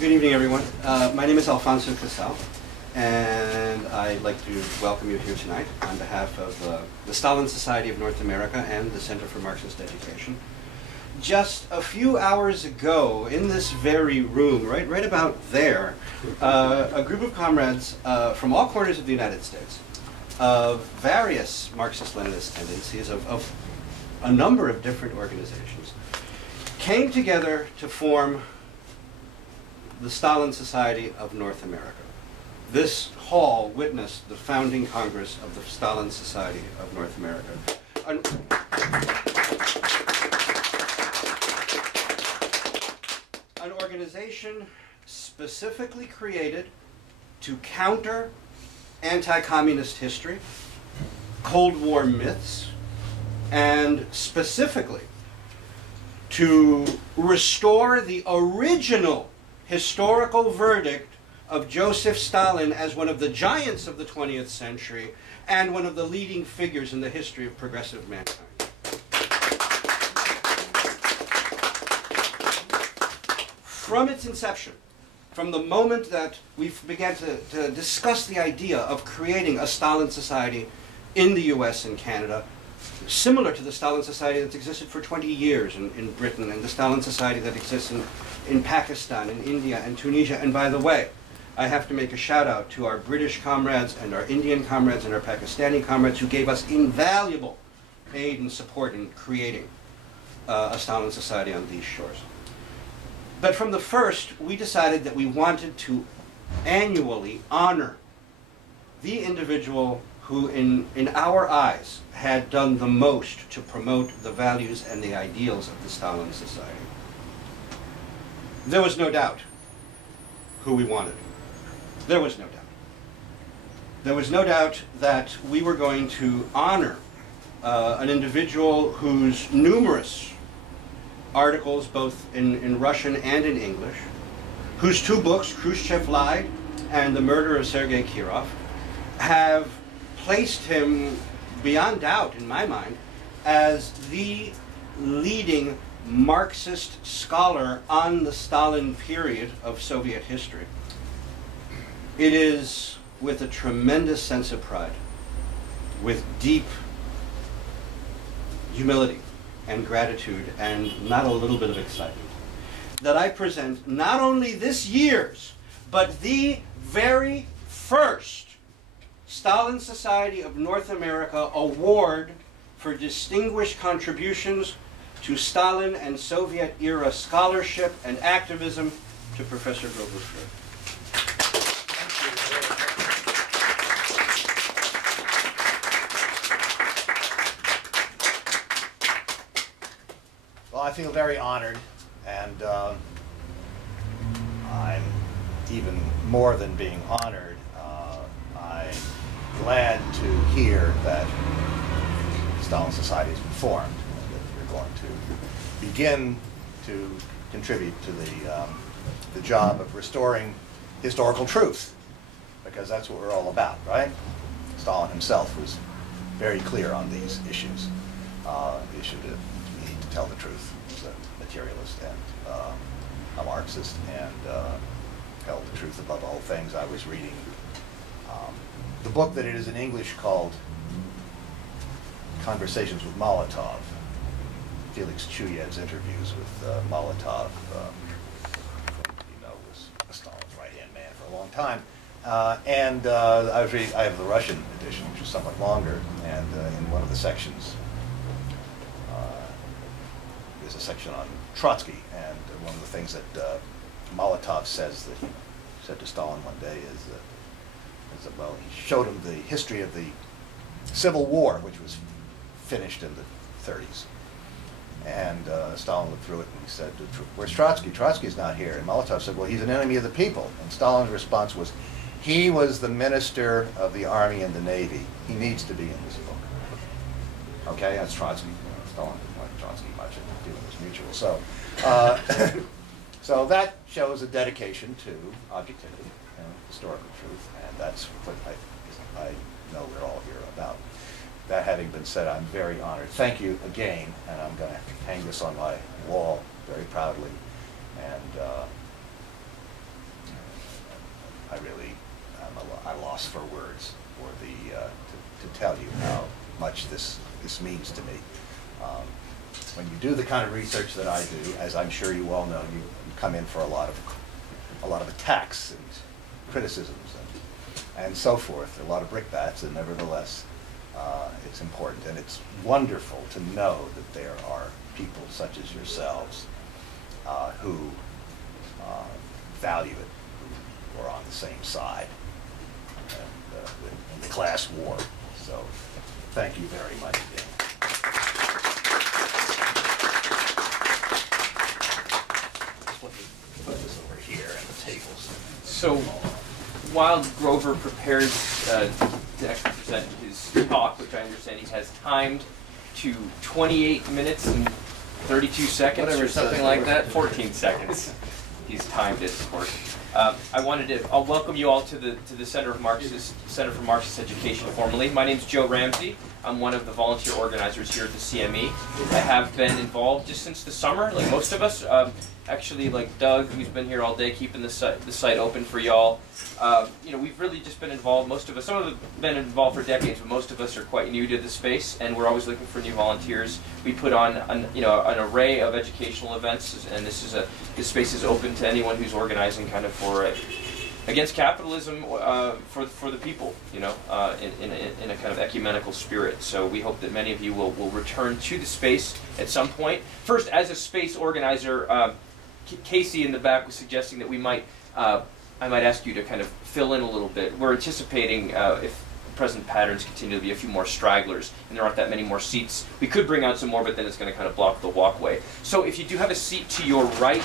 Good evening, everyone. My name is Alfonso Casal, and I'd like to welcome you here tonight on behalf of the Stalin Society of North America and the Center for Marxist Education. Just a few hours ago, in this very room, right about there, a group of comrades from all corners of the United States, of various Marxist-Leninist tendencies, of a number of different organizations, came together to form the Stalin Society of North America. This hall witnessed the founding Congress of the Stalin Society of North America. An organization specifically created to counter anti-communist history, Cold War myths, and specifically to restore the original historical verdict of Joseph Stalin as one of the giants of the 20th century and one of the leading figures in the history of progressive mankind. From its inception, from the moment that we began to discuss the idea of creating a Stalin Society in the US and Canada, similar to the Stalin Society that's existed for 20 years in Britain, and the Stalin Society that exists in Pakistan, in India, and Tunisia. And by the way, I have to make a shout out to our British comrades and our Indian comrades and our Pakistani comrades who gave us invaluable aid and support in creating a Stalin Society on these shores. But from the first, we decided that we wanted to annually honor the individual who, in our eyes, had done the most to promote the values and the ideals of the Stalin Society. There was no doubt who we wanted. There was no doubt. There was no doubt that we were going to honor an individual whose numerous articles, both in Russian and in English, whose two books, Khrushchev Lied and The Murder of Sergei Kirov, have placed him beyond doubt, in my mind, as the leading Marxist scholar on the Stalin period of Soviet history. It is with a tremendous sense of pride, with deep humility and gratitude, and not a little bit of excitement, that I present not only this year's, but the very first Stalin Society of North America Award for distinguished contributions to Stalin and Soviet-era scholarship and activism to Professor Grover Furr. Well, I feel very honored, and I'm even more than being honored. I'm glad to hear that the Stalin Society has been formed, and that you're going to begin to contribute to the job of restoring historical truth, because that's what we're all about, right? Stalin himself was very clear on these issues. The issue to need to tell the truth. He's a materialist and a Marxist, and held the truth above all things. I was reading the book that it is in English called Conversations with Molotov, Felix Chuyev's interviews with Molotov, who was Stalin's right-hand man for a long time. I was reading, I have the Russian edition, which is somewhat longer, and in one of the sections, there's a section on Trotsky, and one of the things that Molotov says that he said to Stalin one day is that, well, he showed him the history of the Civil War, which was finished in the 30s. And Stalin looked through it and he said, "Where's Trotsky? Trotsky's not here." And Molotov said, "Well, he's an enemy of the people." And Stalin's response was, "He was the minister of the Army and the Navy. He needs to be in this book." Okay, that's Trotsky. Stalin didn't like Trotsky much, and the feeling was mutual. So, so that shows a dedication to objectivity and historical truth, and that's what I know we're all here about. That having been said, I'm very honored. Thank you again, and I'm going to hang this on my wall very proudly. And this means to me. When you do the kind of research that I do, as I'm sure you all know, you come in for a lot of attacks and criticisms and so forth, a lot of brickbats, and nevertheless, it's important, and it's wonderful to know that there are people such as yourselves who value it, who are on the same side in the class war. So, thank you very much again. Put this over here and the tables. So, while Grover prepares to actually present his talk, which I understand he has timed to 28 minutes and 32 seconds Whatever or something says, like that, 14 seconds. He's timed it, of course. I'll welcome you all to the Center for Marxist Education formally. My name's Joe Ramsey. I'm one of the volunteer organizers here at the CME. I have been involved just since the summer, like most of us. Actually, like Doug, who's been here all day keeping the site open for y'all. You know, we've really just been involved, most of us, some of us have been involved for decades, but most of us are quite new to the space, and we're always looking for new volunteers. We put on an array of educational events, and this space is open to anyone who's organizing kind of for against capitalism for the people, you know, in a kind of ecumenical spirit. So we hope that many of you will return to the space at some point. First, as a space organizer, Casey in the back was suggesting that we might, I might ask you to kind of fill in a little bit. We're anticipating, if present patterns continue to be, a few more stragglers, and there aren't that many more seats. We could bring out some more, but then it's going to kind of block the walkway. So if you do have a seat to your right,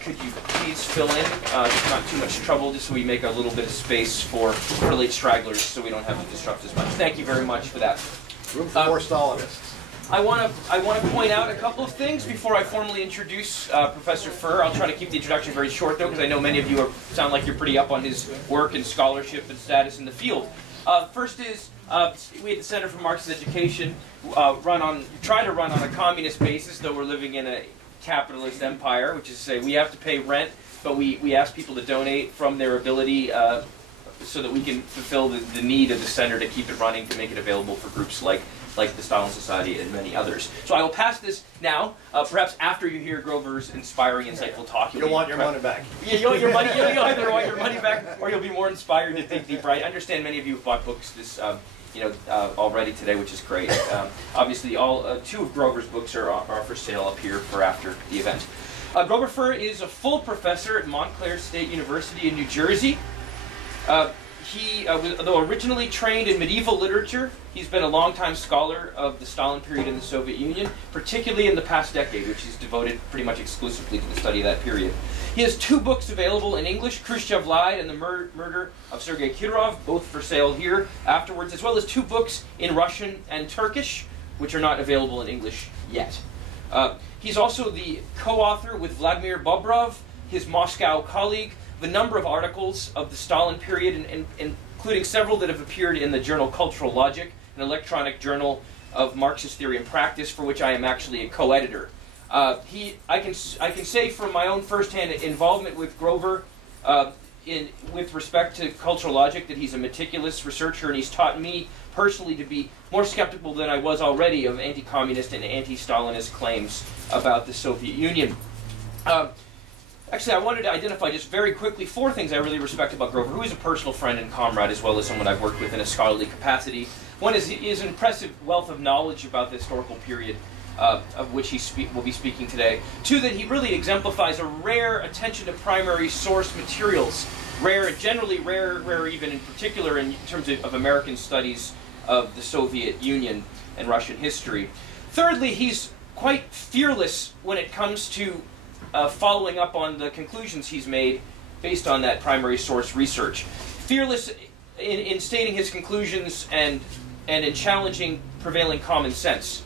could you please fill in, not too much trouble, just so we make a little bit of space for late stragglers so we don't have to disrupt as much. Thank you very much for that. Room for more Stalinists. I want to point out a couple of things before I formally introduce Professor Furr. I'll try to keep the introduction very short, though, because I know many of you sound like you're pretty up on his work and scholarship and status in the field. First is, we at the Center for Marxist Education try to run on a communist basis, though we're living in a capitalist empire, which is to say we have to pay rent, but we ask people to donate from their ability so that we can fulfill the need of the center to keep it running, to make it available for groups like the Stalin Society and many others. So I will pass this now. Perhaps after you hear Grover's inspiring, inspirational talk, you'll want your money back. Yeah, you'll either want your money back, or you'll be more inspired to think deeper. I understand many of you have bought books this, already today, which is great. Obviously, two of Grover's books are for sale up here for after the event. Grover Furr is a full professor at Montclair State University in New Jersey. Though originally trained in medieval literature, he's been a longtime scholar of the Stalin period in the Soviet Union, particularly in the past decade, which he's devoted pretty much exclusively to the study of that period. He has two books available in English, Khrushchev Lied and The Murder of Sergei Kirov, both for sale here afterwards, as well as two books in Russian and Turkish, which are not available in English yet. He's also the co-author with Vladimir Bobrov, his Moscow colleague, the number of articles of the Stalin period, including several that have appeared in the journal Cultural Logic, an electronic journal of Marxist theory and practice, for which I am actually a co-editor. I can say from my own first-hand involvement with Grover, with respect to Cultural Logic, that he's a meticulous researcher, and he's taught me personally to be more skeptical than I was already of anti-communist and anti-Stalinist claims about the Soviet Union. Actually, I wanted to identify just very quickly four things I really respect about Grover, who is a personal friend and comrade, as well as someone I've worked with in a scholarly capacity. One is his impressive wealth of knowledge about the historical period of which he will be speaking today. Two, that he really exemplifies a rare attention to primary source materials, rare, generally rare even in particular in terms of American studies of the Soviet Union and Russian history. Thirdly, he's quite fearless when it comes to following up on the conclusions he's made based on that primary source research. Fearless in stating his conclusions and in challenging prevailing common sense.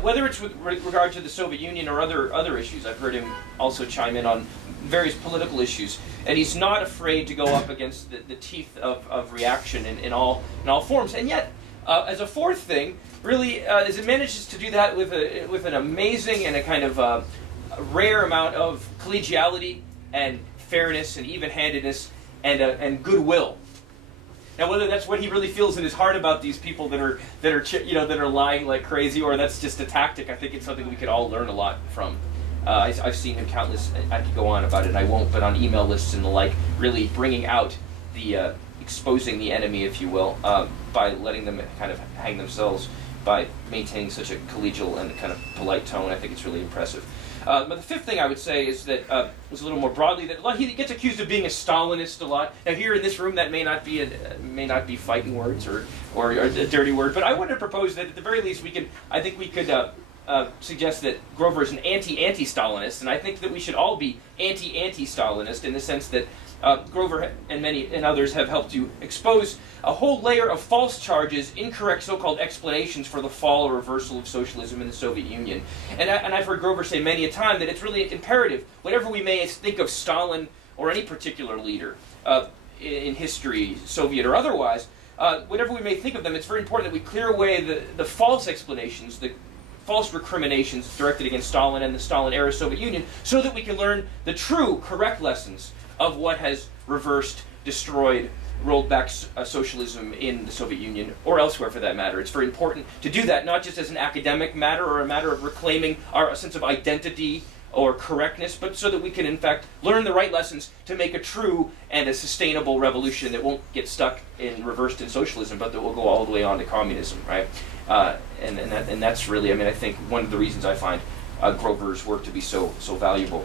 Whether it's with regard to the Soviet Union or other issues, I've heard him also chime in on various political issues, and he's not afraid to go up against the teeth of reaction in all forms. And yet, as a fourth thing, really, as it manages to do that with an amazing and a kind of a rare amount of collegiality and fairness and even-handedness and goodwill. Now, whether that's what he really feels in his heart about these people that are lying like crazy, or that's just a tactic, I think it's something we could all learn a lot from. I've seen him countless. I could go on about it, and I won't. But on email lists and the like, really bringing out the exposing the enemy, if you will, by letting them kind of hang themselves, by maintaining such a collegial and kind of polite tone. I think it's really impressive. But the fifth thing I would say is that was a little more broadly that he gets accused of being a Stalinist a lot. Now here in this room, that may not be fighting words or a dirty word, but I wanted to propose that at the very least I think we could suggest that Grover is an anti-Stalinist, and I think that we should all be anti-Stalinist in the sense that Grover and others have helped to expose a whole layer of false charges, incorrect so-called explanations for the fall or reversal of socialism in the Soviet Union. And I've heard Grover say many a time that it's really imperative, whatever we may think of Stalin or any particular leader in history, Soviet or otherwise, whatever we may think of them, it's very important that we clear away the false explanations, the false recriminations directed against Stalin and the Stalin-era Soviet Union, so that we can learn the true, correct lessons of what has reversed, destroyed, rolled back socialism in the Soviet Union, or elsewhere for that matter. It's very important to do that, not just as an academic matter or a matter of reclaiming our sense of identity or correctness, but so that we can, in fact, learn the right lessons to make a true and a sustainable revolution that won't get stuck in reversed in socialism, but that will go all the way on to communism, right? And that's really, I think, one of the reasons I find Grover's work to be so valuable.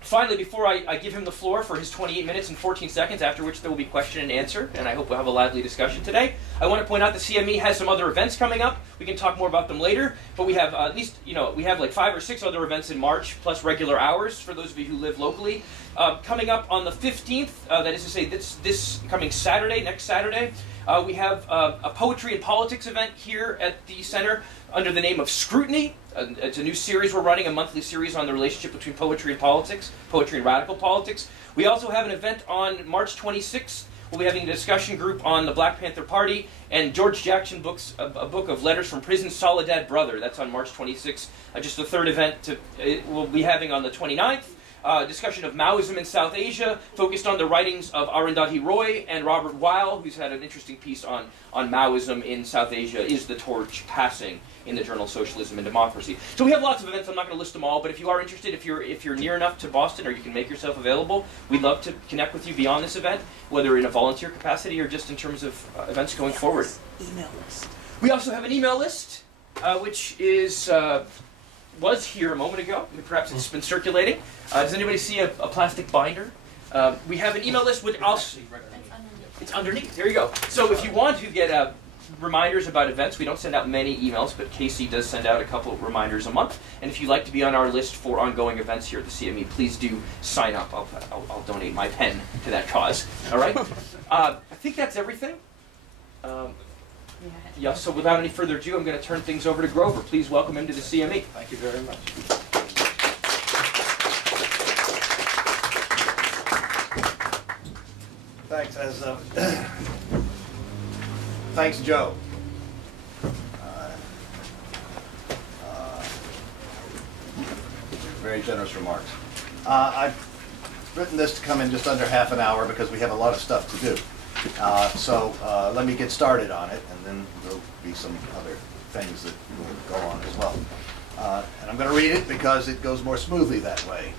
Finally, before I give him the floor for his 28 minutes and 14 seconds, after which there will be question and answer, and I hope we'll have a lively discussion today, I want to point out the CME has some other events coming up. We can talk more about them later, but we have at least, we have like 5 or 6 other events in March, plus regular hours for those of you who live locally. Coming up on the 15th, that is to say this coming Saturday, next Saturday, we have a poetry and politics event here at the center under the name of Scrutiny. It's a new series we're running, a monthly series on the relationship between poetry and politics, poetry and radical politics. We also have an event on March 26th. We'll be having a discussion group on the Black Panther Party and George Jackson books, a book of letters from prison, Soledad Brother. That's on March 26th. Just the third event we'll be having on the 29th. Discussion of Maoism in South Asia, focused on the writings of Arundhati Roy and Robert Weil, who's had an interesting piece on Maoism in South Asia. Is the torch passing? In the journal Socialism and Democracy. So we have lots of events. I'm not going to list them all, but if you are interested, if you're near enough to Boston, or you can make yourself available, we'd love to connect with you beyond this event, whether in a volunteer capacity or just in terms of events going forward. Email list. We also have an email list, which was here a moment ago. Perhaps it's been circulating. Does anybody see a plastic binder? We have an email list with also. It's underneath. There you go. So if you want to get reminders about events, we don't send out many emails, but Casey does send out a couple of reminders a month. And if you'd like to be on our list for ongoing events here at the CME, please do sign up. I'll donate my pen to that cause. All right. I think that's everything. Yeah. So without any further ado, I'm going to turn things over to Grover. Please welcome him to the CME. Thank you very much. Thanks. Thanks, Joe. Very generous remarks. I've written this to come in just under half an hour because we have a lot of stuff to do. So let me get started on it, and then there'll be some other things that will go on as well. And I'm going to read it because it goes more smoothly that way.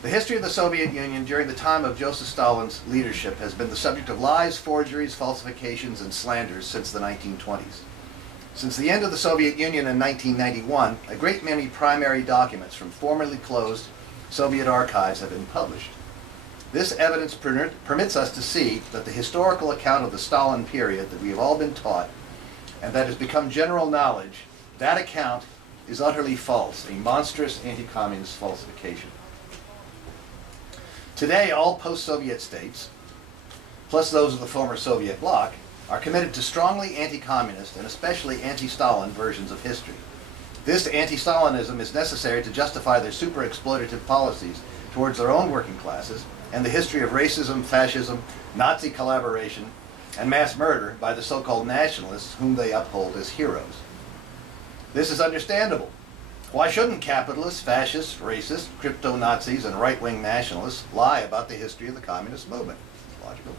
The history of the Soviet Union during the time of Joseph Stalin's leadership has been the subject of lies, forgeries, falsifications, and slanders since the 1920s. Since the end of the Soviet Union in 1991, a great many primary documents from formerly closed Soviet archives have been published. This evidence permits us to see that the historical account of the Stalin period that we have all been taught and that has become general knowledge, that account is utterly false, a monstrous anti-communist falsification. Today, all post-Soviet states, plus those of the former Soviet bloc, are committed to strongly anti-communist and especially anti-Stalin versions of history. This anti-Stalinism is necessary to justify their super-exploitative policies towards their own working classes and the history of racism, fascism, Nazi collaboration, and mass murder by the so-called nationalists whom they uphold as heroes. This is understandable. Why shouldn't capitalists, fascists, racists, crypto-Nazis, and right-wing nationalists lie about the history of the communist movement? logical.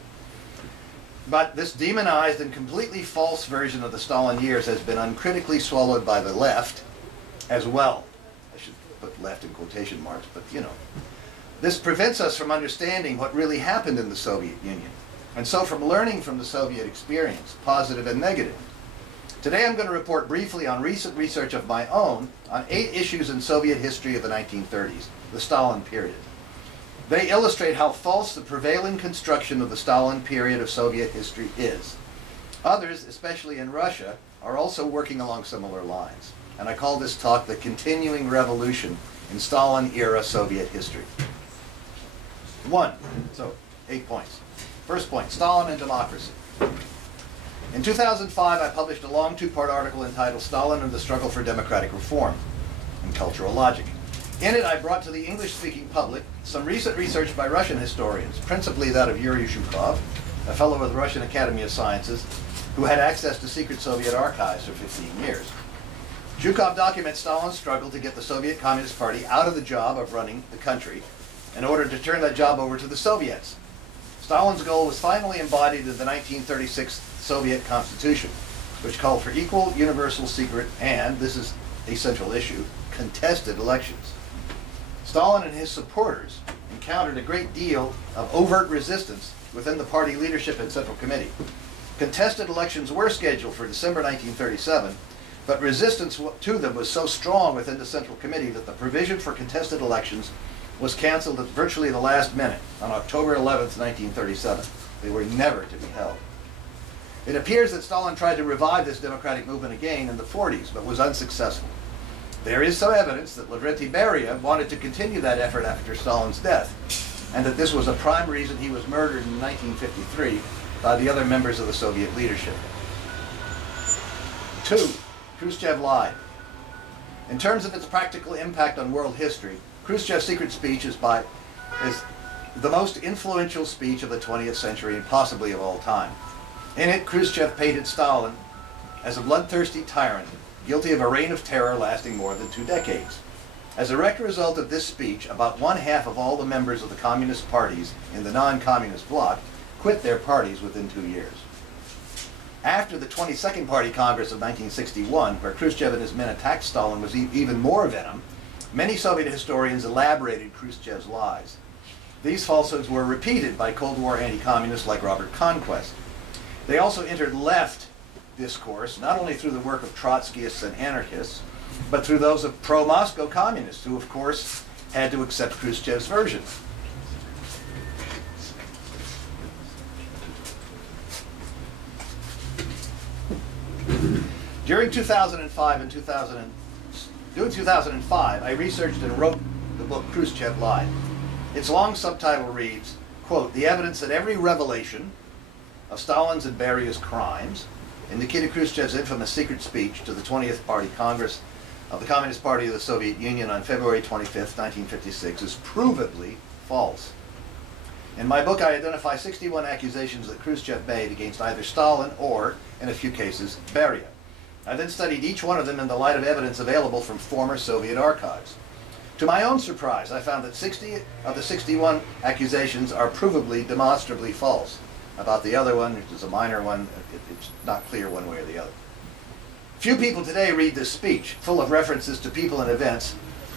But this demonized and completely false version of the Stalin years has been uncritically swallowed by the left as well. I should put left in quotation marks, but you know. This prevents us from understanding what really happened in the Soviet Union, and so from learning from the Soviet experience, positive and negative. Today I'm going to report briefly on recent research of my own on 8 issues in Soviet history of the 1930s, the Stalin period. They illustrate how false the prevailing construction of the Stalin period of Soviet history is. Others, especially in Russia, are also working along similar lines, and I call this talk The Continuing Revolution in Stalin-era Soviet History. 1. So, 8 points. First point, Stalin and democracy. In 2005, I published a long 2-part article entitled Stalin and the Struggle for Democratic Reform and Cultural Logic. In it, I brought to the English-speaking public some recent research by Russian historians, principally that of Yuri Zhukov, a fellow of the Russian Academy of Sciences, who had access to secret Soviet archives for 15 years. Zhukov documents Stalin's struggle to get the Soviet Communist Party out of the job of running the country in order to turn that job over to the Soviets. Stalin's goal was finally embodied in the 1936 Soviet Constitution, which called for equal, universal, secret, and, this is a central issue, contested elections. Stalin and his supporters encountered a great deal of overt resistance within the party leadership and Central Committee. Contested elections were scheduled for December 1937, but resistance to them was so strong within the Central Committee that the provision for contested elections was canceled at virtually the last minute on October 11th, 1937. They were never to be held. It appears that Stalin tried to revive this democratic movement again in the 40s, but was unsuccessful. There is some evidence that Lavrentiy Beria wanted to continue that effort after Stalin's death, and that this was a prime reason he was murdered in 1953 by the other members of the Soviet leadership. 2. Khrushchev lied. In terms of its practical impact on world history, Khrushchev's secret speech is the most influential speech of the 20th century and possibly of all time. In it, Khrushchev painted Stalin as a bloodthirsty tyrant, guilty of a reign of terror lasting more than 2 decades. As a direct result of this speech, about 1/2 of all the members of the communist parties in the non-communist bloc quit their parties within 2 years. After the 22nd Party Congress of 1961, where Khrushchev and his men attacked Stalin with even more venom, many Soviet historians elaborated Khrushchev's lies. These falsehoods were repeated by Cold War anti-communists like Robert Conquest. They also entered left discourse, not only through the work of Trotskyists and anarchists, but through those of pro-Moscow communists, who of course had to accept Khrushchev's version. During 2005, I researched and wrote the book Khrushchev Lied. Its long subtitle reads, quote, "The evidence that every revelation of Stalin's and Beria's crimes in Nikita Khrushchev's infamous secret speech to the 20th Party Congress of the Communist Party of the Soviet Union on February 25th, 1956 is provably false." In my book, I identify 61 accusations that Khrushchev made against either Stalin or, in a few cases, Beria. I then studied each one of them in the light of evidence available from former Soviet archives. To my own surprise, I found that 60 of the 61 accusations are provably, demonstrably false. About the other one, which is a minor one, it's not clear one way or the other. Few people today read this speech, full of references to people and events,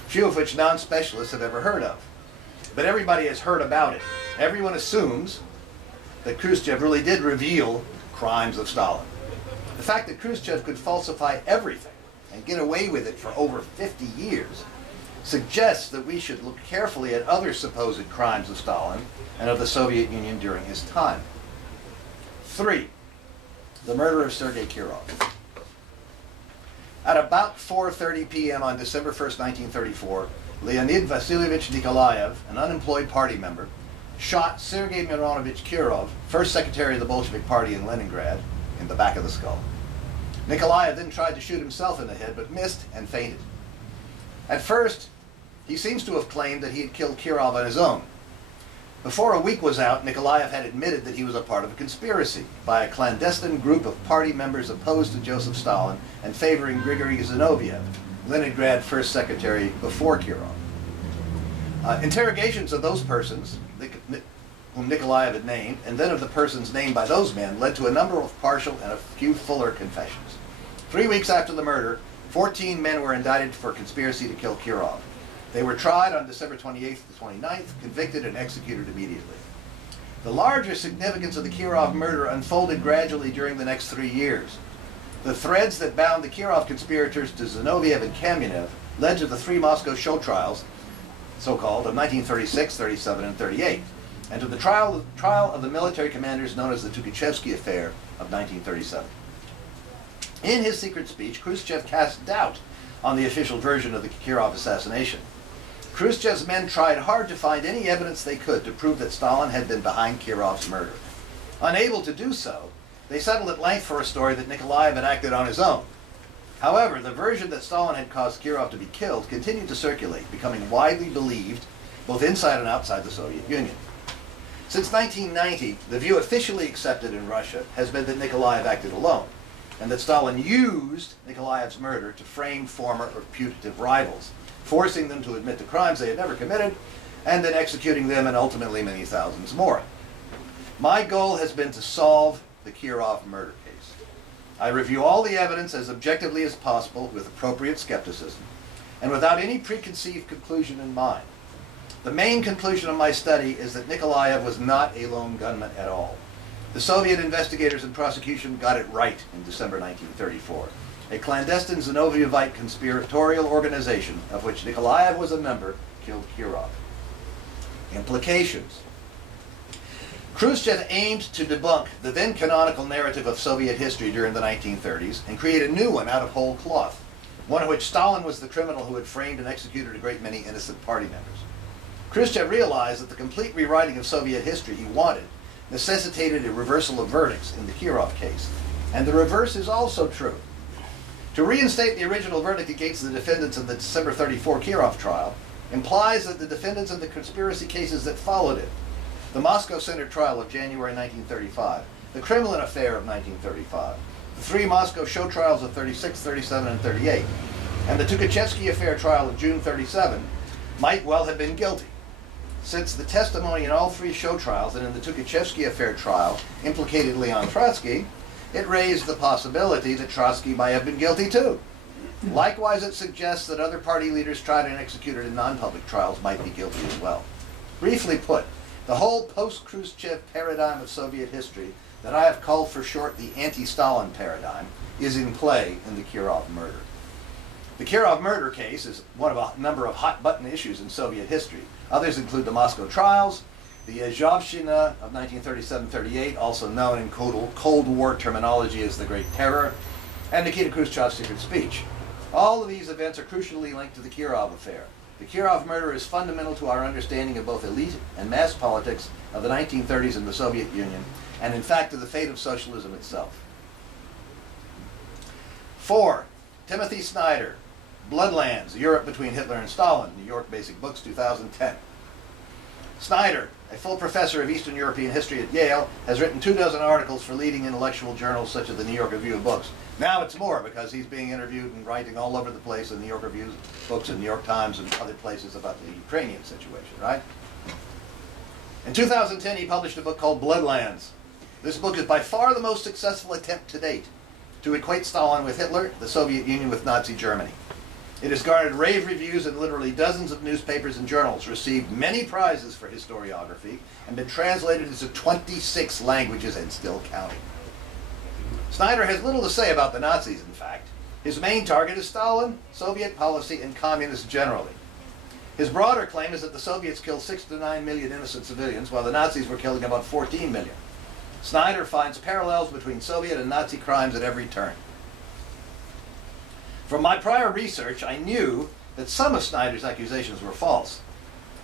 few of which non-specialists have ever heard of. But everybody has heard about it. Everyone assumes that Khrushchev really did reveal crimes of Stalin. The fact that Khrushchev could falsify everything and get away with it for over 50 years suggests that we should look carefully at other supposed crimes of Stalin and of the Soviet Union during his time. 3. The murder of Sergei Kirov. At about 4:30 p.m. on December 1st, 1934, Leonid Vasilievich Nikolaev, an unemployed party member, shot Sergei Mironovich Kirov, first secretary of the Bolshevik Party in Leningrad, in the back of the skull. Nikolaev then tried to shoot himself in the head, but missed and fainted. At first, he seems to have claimed that he had killed Kirov on his own. Before a week was out, Nikolaev had admitted that he was a part of a conspiracy by a clandestine group of party members opposed to Joseph Stalin and favoring Grigory Zinoviev, Leningrad first secretary before Kirov. Interrogations of those persons, whom Nikolaev had named, and then of the persons named by those men, led to a number of partial and a few fuller confessions. 3 weeks after the murder, 14 men were indicted for conspiracy to kill Kirov. They were tried on December 28th to 29th, convicted and executed immediately. The larger significance of the Kirov murder unfolded gradually during the next 3 years. The threads that bound the Kirov conspirators to Zinoviev and Kamenev led to the 3 Moscow show trials, so-called, of 1936, 37, and 38, and to the trial of the military commanders known as the Tukhachevsky affair of 1937. In his secret speech, Khrushchev cast doubt on the official version of the Kirov assassination. Khrushchev's men tried hard to find any evidence they could to prove that Stalin had been behind Kirov's murder. Unable to do so, they settled at length for a story that Nikolaev had acted on his own. However, the version that Stalin had caused Kirov to be killed continued to circulate, becoming widely believed both inside and outside the Soviet Union. Since 1990, the view officially accepted in Russia has been that Nikolaev acted alone, and that Stalin used Nikolaev's murder to frame former or putative rivals, forcing them to admit to crimes they had never committed, and then executing them and ultimately many thousands more. My goal has been to solve the Kirov murder case. I review all the evidence as objectively as possible with appropriate skepticism, and without any preconceived conclusion in mind. The main conclusion of my study is that Nikolaev was not a lone gunman at all. The Soviet investigators and prosecution got it right in December 1934. A clandestine Zinovievite conspiratorial organization, of which Nikolaev was a member, killed Kirov. Implications. Khrushchev aimed to debunk the then canonical narrative of Soviet history during the 1930s and create a new one out of whole cloth, one in which Stalin was the criminal who had framed and executed a great many innocent party members. Khrushchev realized that the complete rewriting of Soviet history he wanted necessitated a reversal of verdicts in the Kirov case, and the reverse is also true. To reinstate the original verdict against the defendants in the December 34 Kirov trial implies that the defendants in the conspiracy cases that followed it, the Moscow-centered trial of January 1935, the Kremlin affair of 1935, the 3 Moscow show trials of 36, 37, and 38, and the Tukhachevsky affair trial of June 37, might well have been guilty. Since the testimony in all 3 show trials and in the Tukhachevsky affair trial implicated Leon Trotsky, it raised the possibility that Trosky might have been guilty too. Likewise, it suggests that other party leaders tried and executed in non-public trials might be guilty as well. Briefly put, the whole post-Khrushchev paradigm of Soviet history that I have called for short the anti-Stalin paradigm is in play in the Kirov murder. The Kirov murder case is one of a number of hot-button issues in Soviet history. Others include the Moscow trials, the Azovshchina of 1937-38, also known in Cold War terminology as the Great Terror, and Nikita Khrushchev's secret speech. All of these events are crucially linked to the Kirov affair. The Kirov murder is fundamental to our understanding of both elite and mass politics of the 1930s in the Soviet Union, and in fact to the fate of socialism itself. 4. Timothy Snyder, Bloodlands, Europe Between Hitler and Stalin, New York Basic Books, 2010. Snyder, a full professor of Eastern European history at Yale, has written 24 articles for leading intellectual journals such as the New York Review of Books. Now it's more because he's being interviewed and writing all over the place in New York Review of Books and New York Times and other places about the Ukrainian situation, right? In 2010, he published a book called Bloodlands. This book is by far the most successful attempt to date to equate Stalin with Hitler, the Soviet Union with Nazi Germany. It has garnered rave reviews in literally dozens of newspapers and journals, received many prizes for historiography, and been translated into 26 languages and still counting. Snyder has little to say about the Nazis, in fact. His main target is Stalin, Soviet policy, and communists generally. His broader claim is that the Soviets killed 6 to 9 million innocent civilians, while the Nazis were killing about 14 million. Snyder finds parallels between Soviet and Nazi crimes at every turn. From my prior research, I knew that some of Snyder's accusations were false.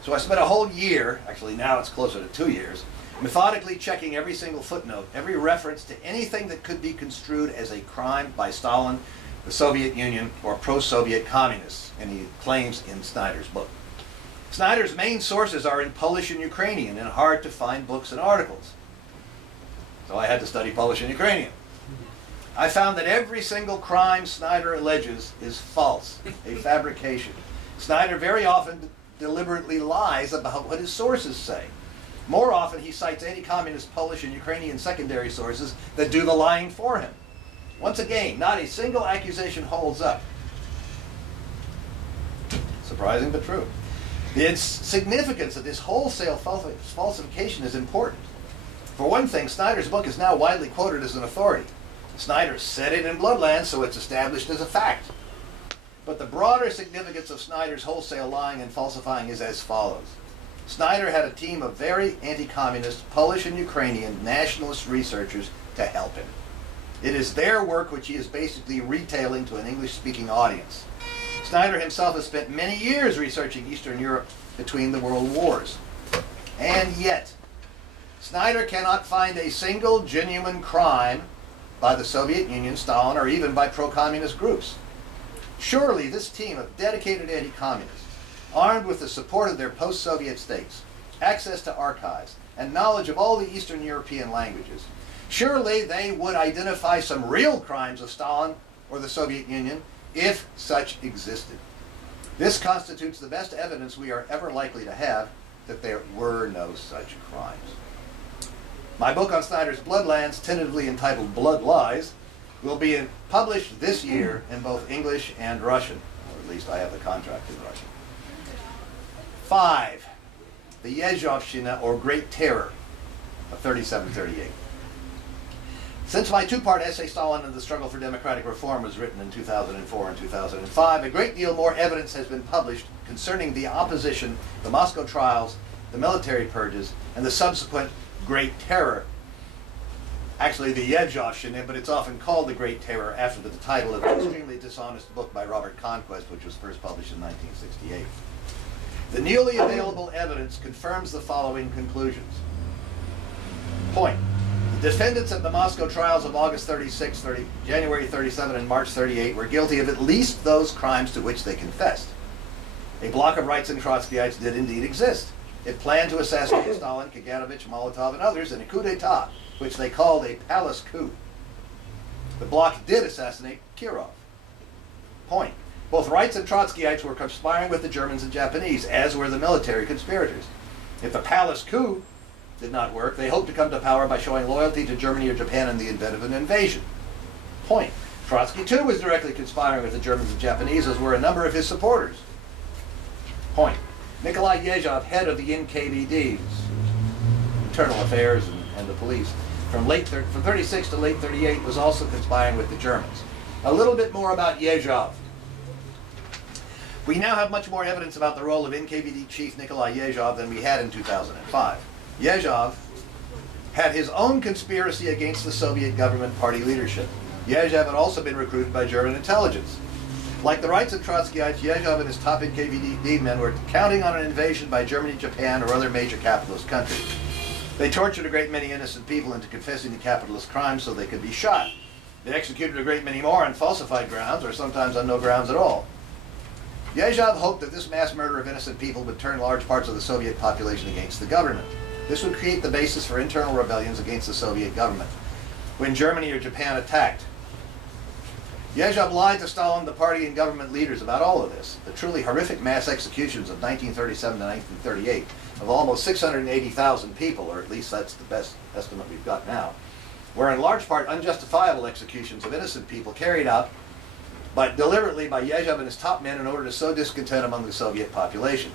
So I spent a whole year, actually now it's closer to 2 years, methodically checking every single footnote, every reference to anything that could be construed as a crime by Stalin, the Soviet Union, or pro-Soviet communists, and he claims in Snyder's book. Snyder's main sources are in Polish and Ukrainian and hard-to-find books and articles. So I had to study Polish and Ukrainian. I found that every single crime Snyder alleges is false, a fabrication. Snyder very often deliberately lies about what his sources say. More often, he cites anti-communist Polish and Ukrainian secondary sources that do the lying for him. Once again, not a single accusation holds up. Surprising but true. The significance of this wholesale falsification is important. For one thing, Snyder's book is now widely quoted as an authority. Snyder said it in Bloodlands, so it's established as a fact. But the broader significance of Snyder's wholesale lying and falsifying is as follows. Snyder had a team of very anti-communist Polish and Ukrainian nationalist researchers to help him. It is their work which he is basically retailing to an English-speaking audience. Snyder himself has spent many years researching Eastern Europe between the world wars. And yet, Snyder cannot find a single genuine crime by the Soviet Union, Stalin, or even by pro-communist groups. Surely this team of dedicated anti-communists, armed with the support of their post-Soviet states, access to archives, and knowledge of all the Eastern European languages, surely they would identify some real crimes of Stalin or the Soviet Union, if such existed. This constitutes the best evidence we are ever likely to have that there were no such crimes. My book on Snyder's Bloodlands, tentatively entitled Blood Lies, will be published this year in both English and Russian, or at least I have the contract in Russian. 5. The Yezhovshchina, or Great Terror, of 37-38. Since my two-part essay, Stalin and the Struggle for Democratic Reform, was written in 2004 and 2005, a great deal more evidence has been published concerning the opposition, the Moscow trials, the military purges, and the subsequent Great Terror. Actually, the Yezhovshchina, but it's often called the Great Terror after the title of an extremely dishonest book by Robert Conquest, which was first published in 1968. The newly available evidence confirms the following conclusions. Point. The defendants at the Moscow trials of August 36, January 37, and March 38 were guilty of at least those crimes to which they confessed. A bloc of Rights and Trotskyites did indeed exist. It planned to assassinate Stalin, Kaganovich, Molotov, and others in a coup d'etat, which they called a palace coup. The bloc did assassinate Kirov. Point. Both Rights and Trotskyites were conspiring with the Germans and Japanese, as were the military conspirators. If the palace coup did not work, they hoped to come to power by showing loyalty to Germany or Japan in the event of an invasion. Point. Trotsky, too, was directly conspiring with the Germans and Japanese, as were a number of his supporters. Point. Nikolai Yezhov, head of the NKVD, Internal Affairs and the police, from 36 to late 38, was also conspiring with the Germans. A little bit more about Yezhov. We now have much more evidence about the role of NKVD chief Nikolai Yezhov than we had in 2005. Yezhov had his own conspiracy against the Soviet government party leadership. Yezhov had also been recruited by German intelligence. Like the Rights and Trotskyites, Yezhov and his top NKVD men were counting on an invasion by Germany, Japan, or other major capitalist countries. They tortured a great many innocent people into confessing to capitalist crimes so they could be shot. They executed a great many more on falsified grounds, or sometimes on no grounds at all. Yezhov hoped that this mass murder of innocent people would turn large parts of the Soviet population against the government. This would create the basis for internal rebellions against the Soviet government when Germany or Japan attacked. Yezhov lied to Stalin, the party, and government leaders about all of this. The truly horrific mass executions of 1937 to 1938 of almost 680,000 people, or at least that's the best estimate we've got now, were in large part unjustifiable executions of innocent people carried out deliberately by Yezhov and his top men in order to sow discontent among the Soviet population.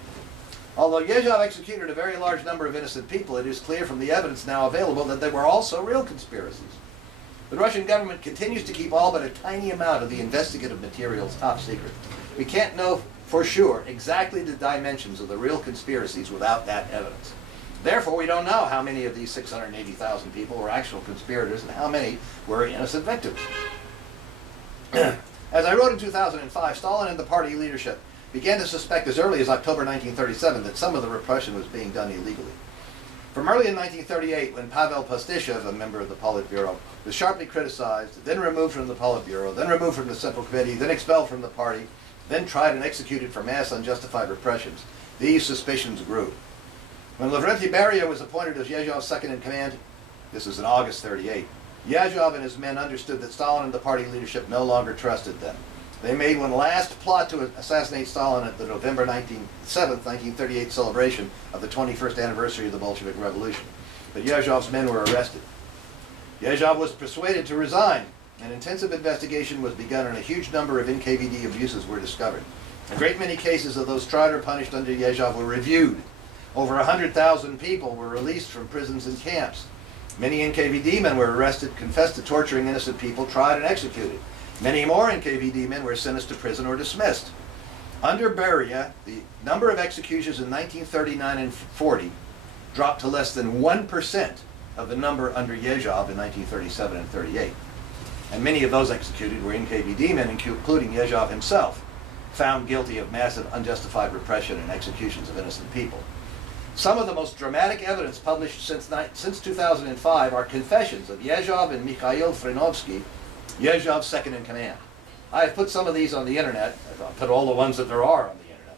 Although Yezhov executed a very large number of innocent people, it is clear from the evidence now available that there were also real conspiracies. The Russian government continues to keep all but a tiny amount of the investigative materials top secret. We can't know for sure exactly the dimensions of the real conspiracies without that evidence. Therefore, we don't know how many of these 680,000 people were actual conspirators and how many were innocent victims. As I wrote in 2005, Stalin and the party leadership began to suspect as early as October 1937 that some of the repression was being done illegally. From early in 1938, when Pavel Postyshev, a member of the Politburo, was sharply criticized, then removed from the Politburo, then removed from the Central Committee, then expelled from the party, then tried and executed for mass unjustified repressions, these suspicions grew. When Lavrentiy Beria was appointed as Yezhov's second-in-command, this was in August 38, Yezhov and his men understood that Stalin and the party leadership no longer trusted them. They made one last plot to assassinate Stalin at the November 7th, 1938 celebration of the 21st anniversary of the Bolshevik Revolution. But Yezhov's men were arrested. Yezhov was persuaded to resign. An intensive investigation was begun and a huge number of NKVD abuses were discovered. A great many cases of those tried or punished under Yezhov were reviewed. Over 100,000 people were released from prisons and camps. Many NKVD men were arrested, confessed to torturing innocent people, tried and executed. Many more NKVD men were sentenced to prison or dismissed. Under Beria, the number of executions in 1939 and 40 dropped to less than 1% of the number under Yezhov in 1937 and 38. And many of those executed were NKVD men, including Yezhov himself, found guilty of massive unjustified repression and executions of innocent people. Some of the most dramatic evidence published since 2005 are confessions of Yezhov and Mikhail Frenovsky, Yezhov's second in command. I have put some of these on the internet. I've put all the ones that there are on the internet.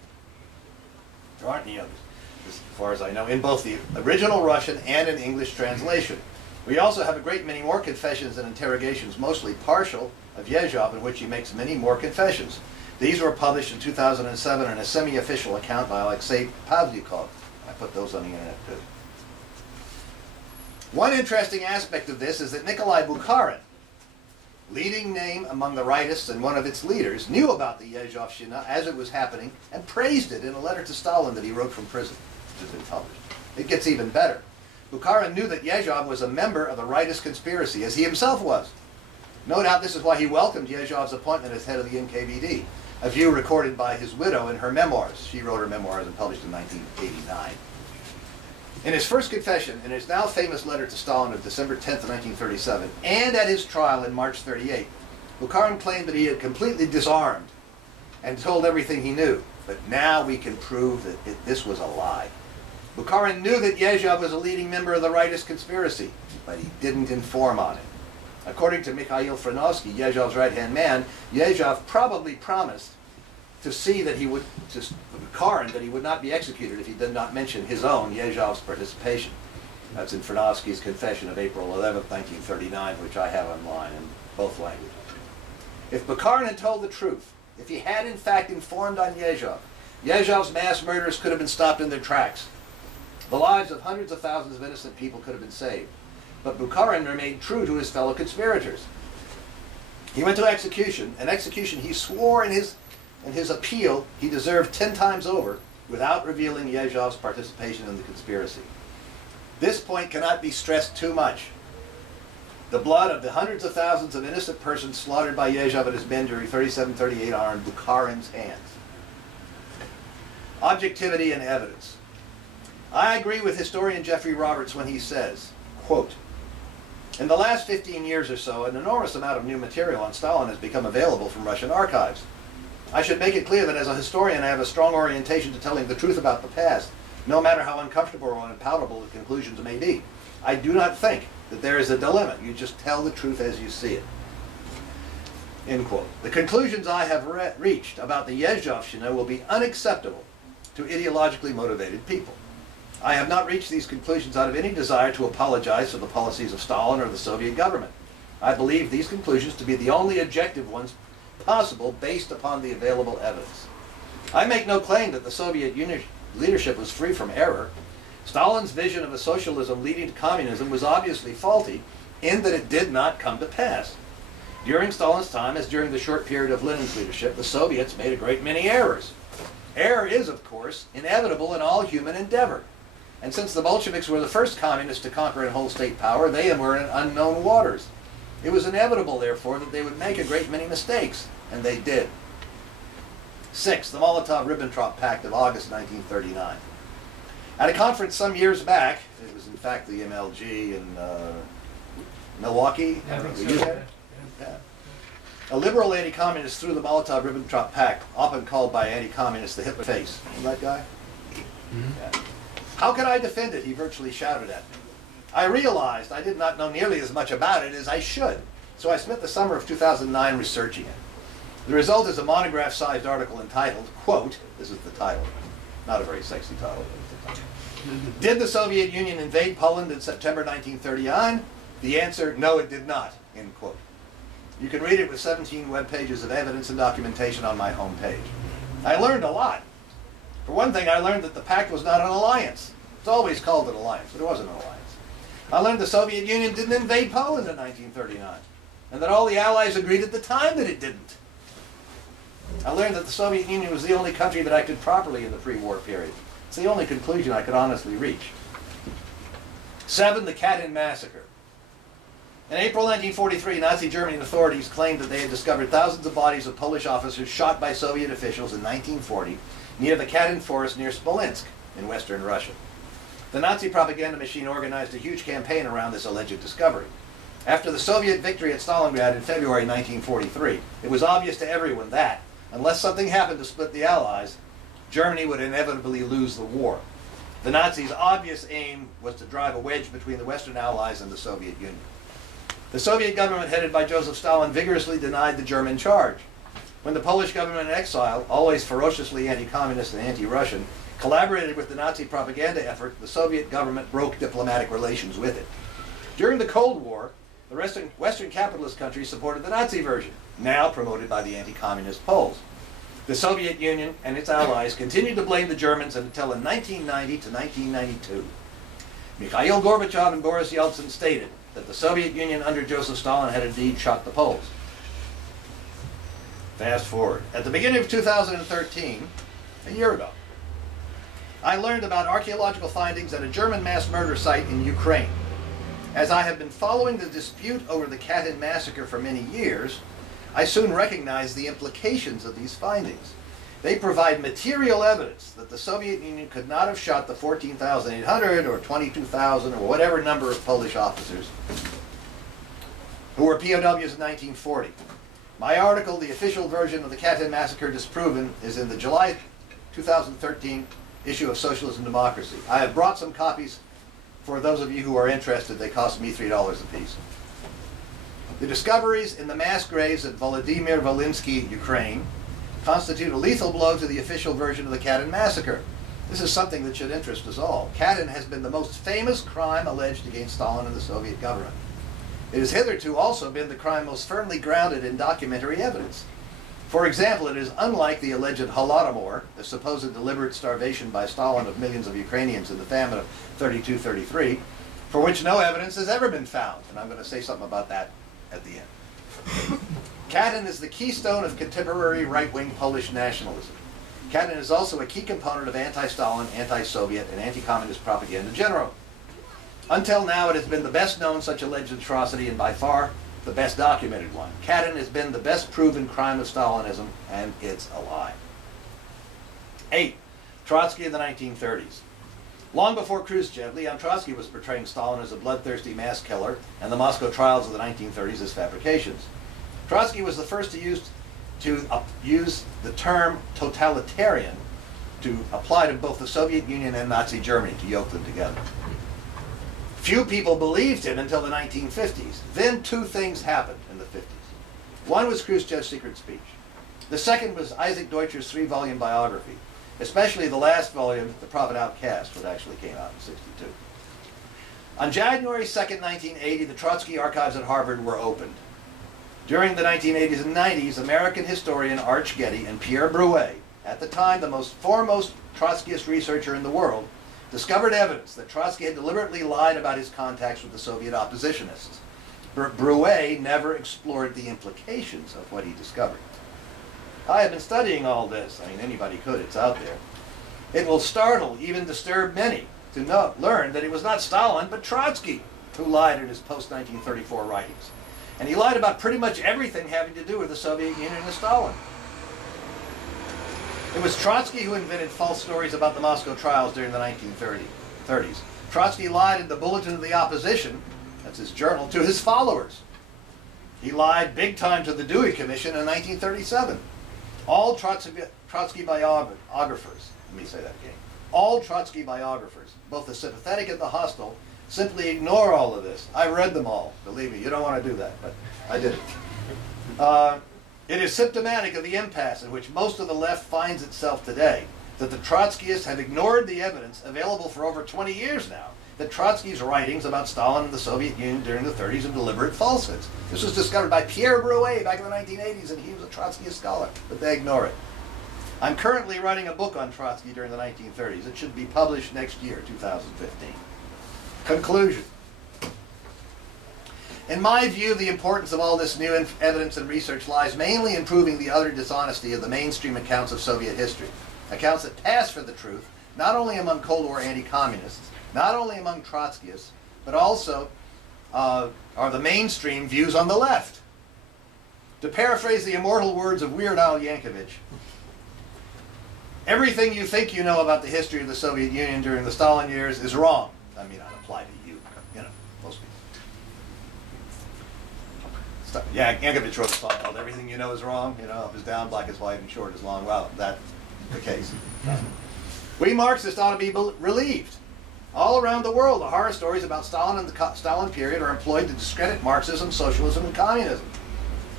There aren't any others, as far as I know, in both the original Russian and in English translation. We also have a great many more confessions and interrogations, mostly partial, of Yezhov, in which he makes many more confessions. These were published in 2007 in a semi-official account by Alexei Pavlyukov. I put those on the internet too. One interesting aspect of this is that Nikolai Bukharin, leading name among the rightists and one of its leaders, knew about the Yezhovshchina as it was happening and praised it in a letter to Stalin that he wrote from prison, which has been published. It gets even better. Bukharin knew that Yezhov was a member of the rightist conspiracy, as he himself was. No doubt this is why he welcomed Yezhov's appointment as head of the NKVD, a view recorded by his widow in her memoirs. She wrote her memoirs and published in 1989. In his first confession, in his now famous letter to Stalin of December 10th, 1937, and at his trial in March 38, Bukharin claimed that he had completely disarmed and told everything he knew. But now we can prove that this was a lie. Bukharin knew that Yezhov was a leading member of the rightist conspiracy, but he didn't inform on it. According to Mikhail Frenovsky, Yezhov's right-hand man, Yezhov probably promised to see that he would, to Bukharin, that he would not be executed if he did not mention his own, Yezhov's, participation. That's in Frenovsky's confession of April 11th, 1939, which I have online in both languages. If Bukharin had told the truth, if he had in fact informed on Yezhov, Yezhov's mass murders could have been stopped in their tracks. The lives of hundreds of thousands of innocent people could have been saved. But Bukharin remained true to his fellow conspirators. He went to execution, an execution he swore in his appeal he deserved 10 times over without revealing Yezhov's participation in the conspiracy. This point cannot be stressed too much. The blood of the hundreds of thousands of innocent persons slaughtered by Yezhov and his men during 37-38 are in Bukharin's hands. Objectivity and evidence. I agree with historian Jeffrey Roberts when he says, quote, "In the last 15 years or so, an enormous amount of new material on Stalin has become available from Russian archives. I should make it clear that as a historian I have a strong orientation to telling the truth about the past, no matter how uncomfortable or unpalatable the conclusions may be. I do not think that there is a dilemma. You just tell the truth as you see it." End quote. The conclusions I have reached about the Yezhovshchina will be unacceptable to ideologically motivated people. I have not reached these conclusions out of any desire to apologize for the policies of Stalin or the Soviet government. I believe these conclusions to be the only objective ones possible based upon the available evidence. I make no claim that the Soviet leadership was free from error. Stalin's vision of a socialism leading to communism was obviously faulty in that it did not come to pass. During Stalin's time, as during the short period of Lenin's leadership, the Soviets made a great many errors. Error is, of course, inevitable in all human endeavor. And since the Bolsheviks were the first communists to conquer and hold state power, they were in unknown waters. It was inevitable, therefore, that they would make a great many mistakes, and they did. 6. The Molotov-Ribbentrop Pact of August 1939. At a conference some years back, it was in fact the MLG in Milwaukee. Were you there? Yeah. A liberal anti-communist threw the Molotov-Ribbentrop Pact, often called by anti-communists the Hitler face. Remember that guy? Mm-hmm. Yeah. "How can I defend it?" he virtually shouted at me. I realized I did not know nearly as much about it as I should, so I spent the summer of 2009 researching it. The result is a monograph-sized article entitled, quote, this is the title, not a very sexy title, but it's the title. "Did the Soviet Union invade Poland in September 1939? The answer, no, it did not," end quote. You can read it with 17 web pages of evidence and documentation on my home page. I learned a lot. For one thing, I learned that the pact was not an alliance. It's always called an alliance, but it wasn't an alliance. I learned the Soviet Union didn't invade Poland in 1939, and that all the Allies agreed at the time that it didn't. I learned that the Soviet Union was the only country that acted properly in the pre-war period. It's the only conclusion I could honestly reach. 7, the Katen massacre. In April 1943, Nazi German authorities claimed that they had discovered thousands of bodies of Polish officers shot by Soviet officials in 1940 near the Katen forest near Smolensk in western Russia. The Nazi propaganda machine organized a huge campaign around this alleged discovery. After the Soviet victory at Stalingrad in February 1943, it was obvious to everyone that, unless something happened to split the Allies, Germany would inevitably lose the war. The Nazis' obvious aim was to drive a wedge between the Western Allies and the Soviet Union. The Soviet government headed by Joseph Stalin vigorously denied the German charge. When the Polish government in exile, always ferociously anti-communist and anti-Russian, collaborated with the Nazi propaganda effort, the Soviet government broke diplomatic relations with it. During the Cold War, the Western capitalist countries supported the Nazi version, now promoted by the anti-communist Poles. The Soviet Union and its allies continued to blame the Germans until in 1990 to 1992. Mikhail Gorbachev and Boris Yeltsin stated that the Soviet Union under Joseph Stalin had indeed shot the Poles. Fast forward. At the beginning of 2013, a year ago, I learned about archaeological findings at a German mass murder site in Ukraine. As I have been following the dispute over the Katen massacre for many years, I soon recognized the implications of these findings. They provide material evidence that the Soviet Union could not have shot the 14,800 or 22,000 or whatever number of Polish officers who were POWs in 1940. My article, The Official Version of the Katen Massacre Disproven, is in the July 2013 issue of Socialism and Democracy. I have brought some copies for those of you who are interested. They cost me $3 a piece. The discoveries in the mass graves at Volodymyr Volynski, Ukraine, constitute a lethal blow to the official version of the Katen massacre. This is something that should interest us all. Katen has been the most famous crime alleged against Stalin and the Soviet government. It has hitherto also been the crime most firmly grounded in documentary evidence. For example, it is unlike the alleged Holodomor, the supposed deliberate starvation by Stalin of millions of Ukrainians in the famine of 32-33, for which no evidence has ever been found. And I'm going to say something about that at the end. Katen is the keystone of contemporary right-wing Polish nationalism. Katen is also a key component of anti-Stalin, anti-Soviet, and anti-communist propaganda generally. Until now, it has been the best-known such alleged atrocity and by far the best documented one. Katen has been the best proven crime of Stalinism, and it's a lie. 8. Trotsky in the 1930s. Long before Khrushchev, Leon Trotsky was portraying Stalin as a bloodthirsty mass killer and the Moscow trials of the 1930s as fabrications. Trotsky was the first to use the term totalitarian to apply to both the Soviet Union and Nazi Germany, to yoke them together. Few people believed him until the 1950s. Then two things happened in the 50s. One was Khrushchev's secret speech. The second was Isaac Deutscher's 3-volume biography, especially the last volume, The Prophet Outcast, which actually came out in '62. On January 2nd, 1980, the Trotsky archives at Harvard were opened. During the 1980s and 90s, American historian Arch Getty and Pierre Brouet, at the time the foremost Trotskyist researcher in the world, discovered evidence that Trotsky had deliberately lied about his contacts with the Soviet oppositionists. Brouet never explored the implications of what he discovered. I have been studying all this. I mean, anybody could. It's out there. It will startle, even disturb many, to learn that it was not Stalin, but Trotsky who lied in his post-1934 writings. And he lied about pretty much everything having to do with the Soviet Union and Stalin. It was Trotsky who invented false stories about the Moscow trials during the 1930s. Trotsky lied in the Bulletin of the Opposition, that's his journal, to his followers. He lied big time to the Dewey Commission in 1937. All Trotsky biographers, let me say that again, all Trotsky biographers, both the sympathetic and the hostile, simply ignore all of this. I read them all. Believe me, you don't want to do that, but I did it. It is symptomatic of the impasse in which most of the left finds itself today, that the Trotskyists have ignored the evidence available for over 20 years now, that Trotsky's writings about Stalin and the Soviet Union during the 30s are deliberate falsehoods. This was discovered by Pierre Brouet back in the 1980s, and he was a Trotskyist scholar, but they ignore it. I'm currently writing a book on Trotsky during the 1930s. It should be published next year, 2015. Conclusion. In my view, the importance of all this new evidence and research lies mainly in proving the utter dishonesty of the mainstream accounts of Soviet history. Accounts that pass for the truth, not only among Cold War anti-communists, not only among Trotskyists, but also are the mainstream views on the left. To paraphrase the immortal words of Weird Al Yankovic, everything you think you know about the history of the Soviet Union during the Stalin years is wrong. I mean, I apply to you, most people. Yeah, Yankovic wrote a song called Everything You Know Is Wrong, up is down, black is white, and short is long. Well, that's the case. We Marxists ought to be relieved. All around the world, the horror stories about Stalin and the Stalin period are employed to discredit Marxism, socialism, and communism.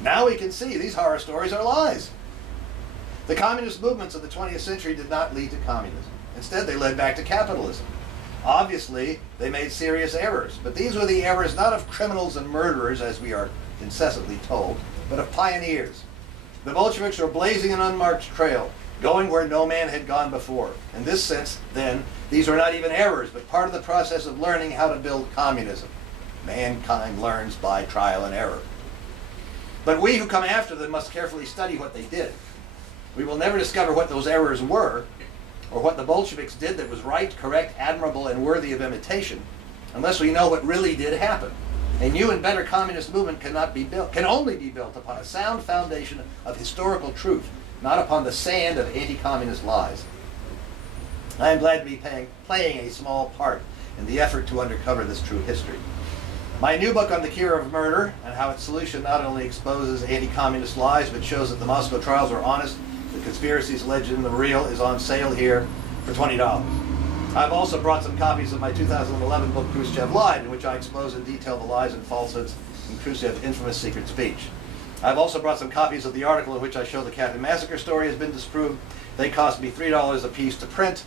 Now we can see these horror stories are lies. The communist movements of the 20th century did not lead to communism. Instead, they led back to capitalism. Obviously, they made serious errors, but these were the errors not of criminals and murderers, as we are incessantly told, but of pioneers. The Bolsheviks were blazing an unmarked trail, going where no man had gone before. In this sense, then, these are not even errors, but part of the process of learning how to build communism. Mankind learns by trial and error. But we who come after them must carefully study what they did. We will never discover what those errors were, or what the Bolsheviks did that was right, correct, admirable, and worthy of imitation, unless we know what really did happen. A new and better communist movement can only be built upon a sound foundation of historical truth, not upon the sand of anti-communist lies. I am glad to be playing a small part in the effort to uncover this true history. My new book on the cure of murder and how its solution not only exposes anti-communist lies, but shows that the Moscow trials were honest, the conspiracies alleged in the real, is on sale here for $20. I've also brought some copies of my 2011 book, Khrushchev Lied, in which I expose in detail the lies and falsehoods in Khrushchev's infamous secret speech. I've also brought some copies of the article in which I show the Katen massacre story has been disproved. They cost me $3 a piece to print.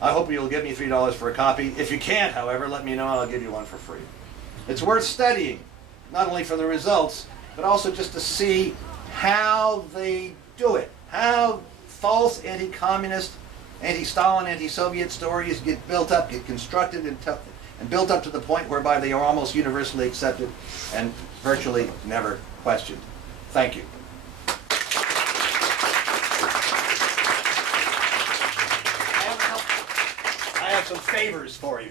I hope you'll give me $3 for a copy. If you can't, however, let me know and I'll give you one for free. It's worth studying, not only for the results, but also just to see how they do it, how false anti-communist, anti-Stalin, anti-Soviet stories get built up, get constructed and built up to the point whereby they are almost universally accepted and virtually never questioned. Thank you. I have some favors for you.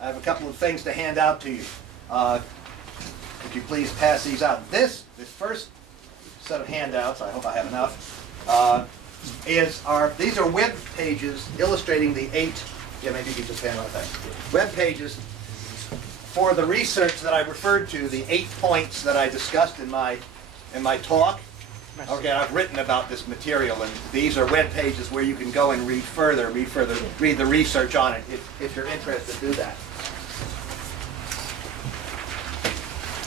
I have a couple of things to hand out to you. Could you please pass these out? This first set of handouts, I hope I have enough, these are web pages illustrating the 8, maybe you could just hand out that. Web pages for the research that I referred to, the 8 points that I discussed in my talk. Okay, I've written about this material, and these are web pages where you can go and read the research on it if you're interested, do that.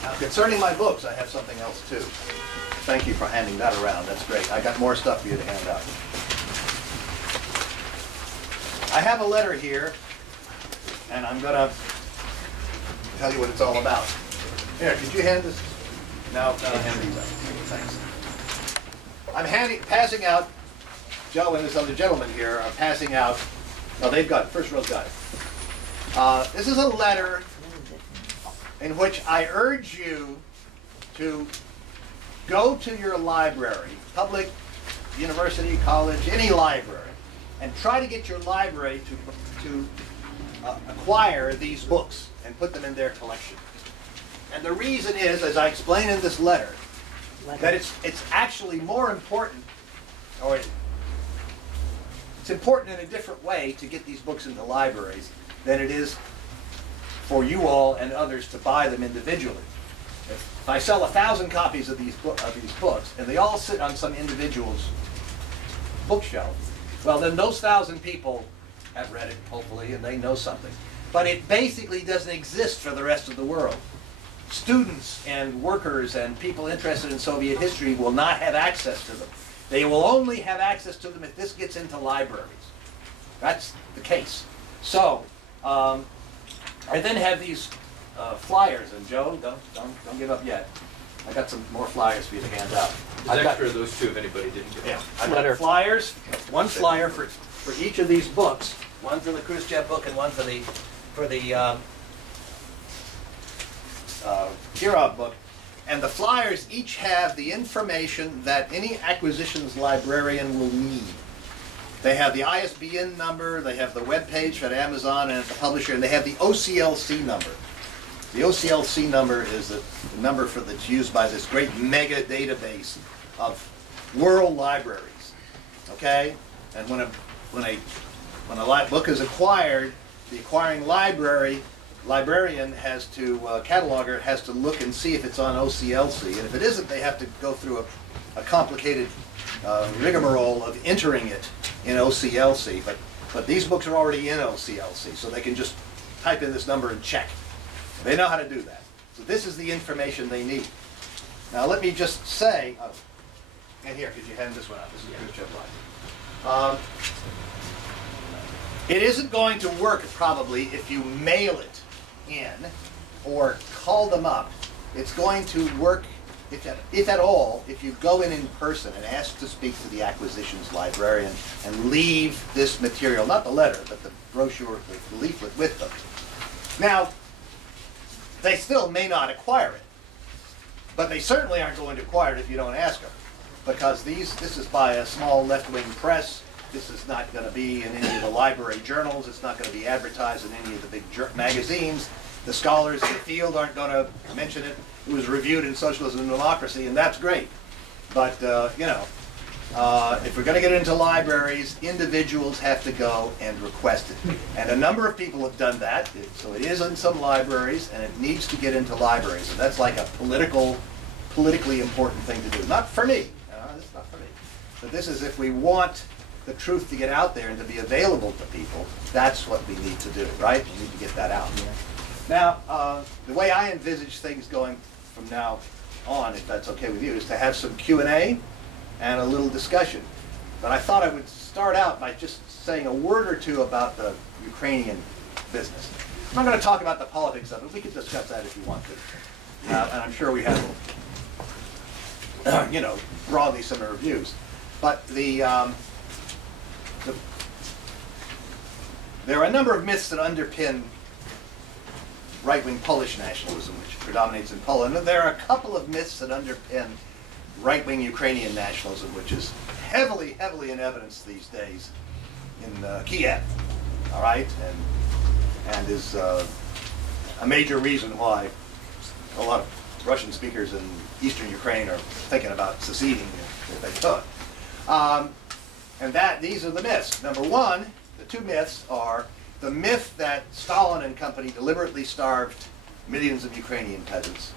Now, concerning my books, I have something else too. Thank you for handing that around. That's great. I got more stuff for you to hand out. I have a letter here, and I'm going to tell you what it's all about. Here, could you hand this? No, hand these out. Thanks. I'm passing out, Joe and this other gentleman here are passing out, they've got it, first row's got it. This is a letter in which I urge you to go to your library, public, university, college, any library, and try to get your library to acquire these books and put them in their collection. And the reason is, as I explain in this letter, that it's actually more important, or it's important in a different way to get these books into libraries than it is for you all and others to buy them individually. If I sell 1,000 copies of these books, and they all sit on some individual's bookshelf, well, then those 1,000 people have read it, hopefully, and they know something. But it basically doesn't exist for the rest of the world. Students and workers and people interested in Soviet history will not have access to them. They will only have access to them if this gets into libraries. That's the case. So, I then have these flyers, and Joe, don't give up yet. I got some more flyers for you to hand out. There's extra of those two if anybody didn't get Yeah, them. I've got flyers, one flyer for each of these books, one for the Khrushchev book and one for the Kirov book. And the flyers each have the information that any acquisitions librarian will need. They have the ISBN number, they have the web page at Amazon and at the publisher, and they have the OCLC number. The OCLC number is the number that's used by this great mega database of world libraries. Okay? And when a book is acquired, the acquiring librarian has to, cataloger has to look and see if it's on OCLC. And if it isn't, they have to go through a complicated rigmarole of entering it in OCLC. But these books are already in OCLC, so they can just type in this number and check. They know how to do that. So this is the information they need. Now let me just say, and here, could you hand this one out? This is Khrushchev Live. It isn't going to work probably if you mail it in or call them up. It's going to work, if at all, if you go in person and ask to speak to the acquisitions librarian and leave this material, not the letter, but the brochure, the leaflet with them. Now, they still may not acquire it, but they certainly aren't going to acquire it if you don't ask them, because this is by a small left-wing press. This is not going to be in any of the library journals. It's not going to be advertised in any of the big magazines. The scholars in the field aren't going to mention it. It was reviewed in Socialism and Democracy, and that's great. But, if we're going to get it into libraries, individuals have to go and request it. And a number of people have done that. So it is in some libraries, and it needs to get into libraries. And that's like a politically important thing to do. Not for me. It's not for me. But this is if we want the truth to get out there and to be available to people, that's what we need to do, right? We need to get that out. Now, the way I envisage things going from now on, if that's okay with you, is to have some Q&A and a little discussion. But I thought I would start out by just saying a word or two about the Ukrainian business. I'm not going to talk about the politics of it. We can discuss that if you want to. And I'm sure we have, broadly similar views. But there are a number of myths that underpin right-wing Polish nationalism, which predominates in Poland. And there are a couple of myths that underpin right-wing Ukrainian nationalism, which is heavily, heavily in evidence these days in Kiev, all right, and is a major reason why a lot of Russian speakers in eastern Ukraine are thinking about seceding if they could. And these are the myths. Number one, the two myths are the myth that Stalin and company deliberately starved millions of Ukrainian peasants,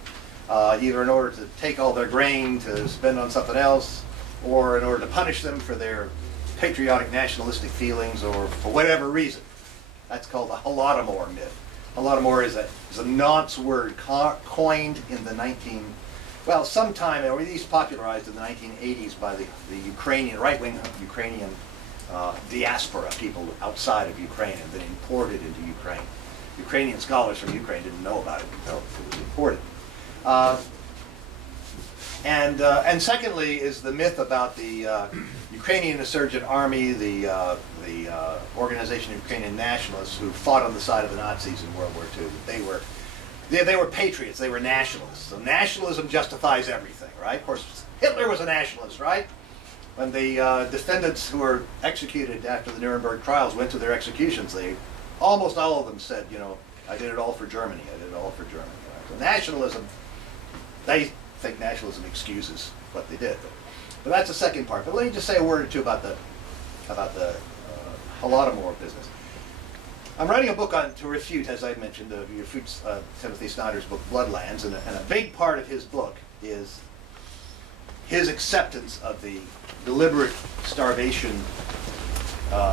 either in order to take all their grain to spend on something else, or in order to punish them for their patriotic nationalistic feelings, or for whatever reason. That's called the Holodomor myth. Holodomor is a nonce word coined in the sometime, or at least popularized in the 1980s by the Ukrainian, right-wing Ukrainian diaspora, people outside of Ukraine, and then imported into Ukraine. Ukrainian scholars from Ukraine didn't know about it until it was imported. And secondly is the myth about the Ukrainian insurgent army, the organization of Ukrainian nationalists who fought on the side of the Nazis in World War II. They were patriots, they were nationalists. So nationalism justifies everything, right? Of course, Hitler was a nationalist, right? When the defendants who were executed after the Nuremberg trials went to their executions, almost all of them said, I did it all for Germany, I did it all for Germany. Right? So nationalism, they think nationalism excuses what they did. But that's the second part. But let me just say a word or two about the Holodomor business. I'm writing a book to refute, as I mentioned, Timothy Snyder's book, Bloodlands, and a big part of his book is his acceptance of the deliberate starvation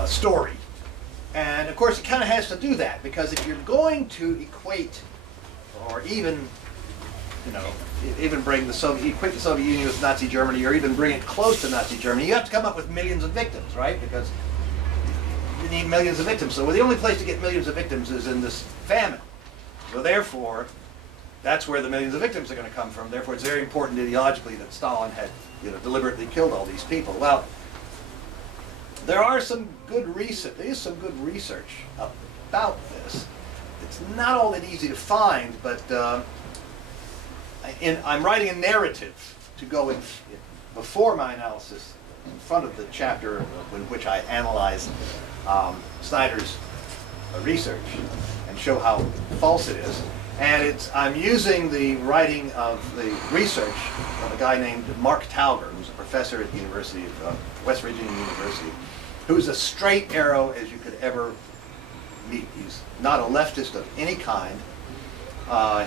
story. And of course, it kind of has to do that, because if you're going to equate, or even bring equate the Soviet Union with Nazi Germany, or even bring it close to Nazi Germany, you have to come up with millions of victims, right? Because you need millions of victims. So the only place to get millions of victims is in this famine. So therefore, that's where the millions of victims are going to come from. Therefore, it's very important ideologically that Stalin had, deliberately killed all these people. Well, there is some good research about this. It's not all that easy to find, but I'm writing a narrative to go in before my analysis in front of the chapter in which I analyze Snyder's research and show how false it is. And I'm using the writing of the research of a guy named Mark Tauber, who's a professor at the University of West Virginia University, who's a straight arrow as you could ever meet. He's not a leftist of any kind.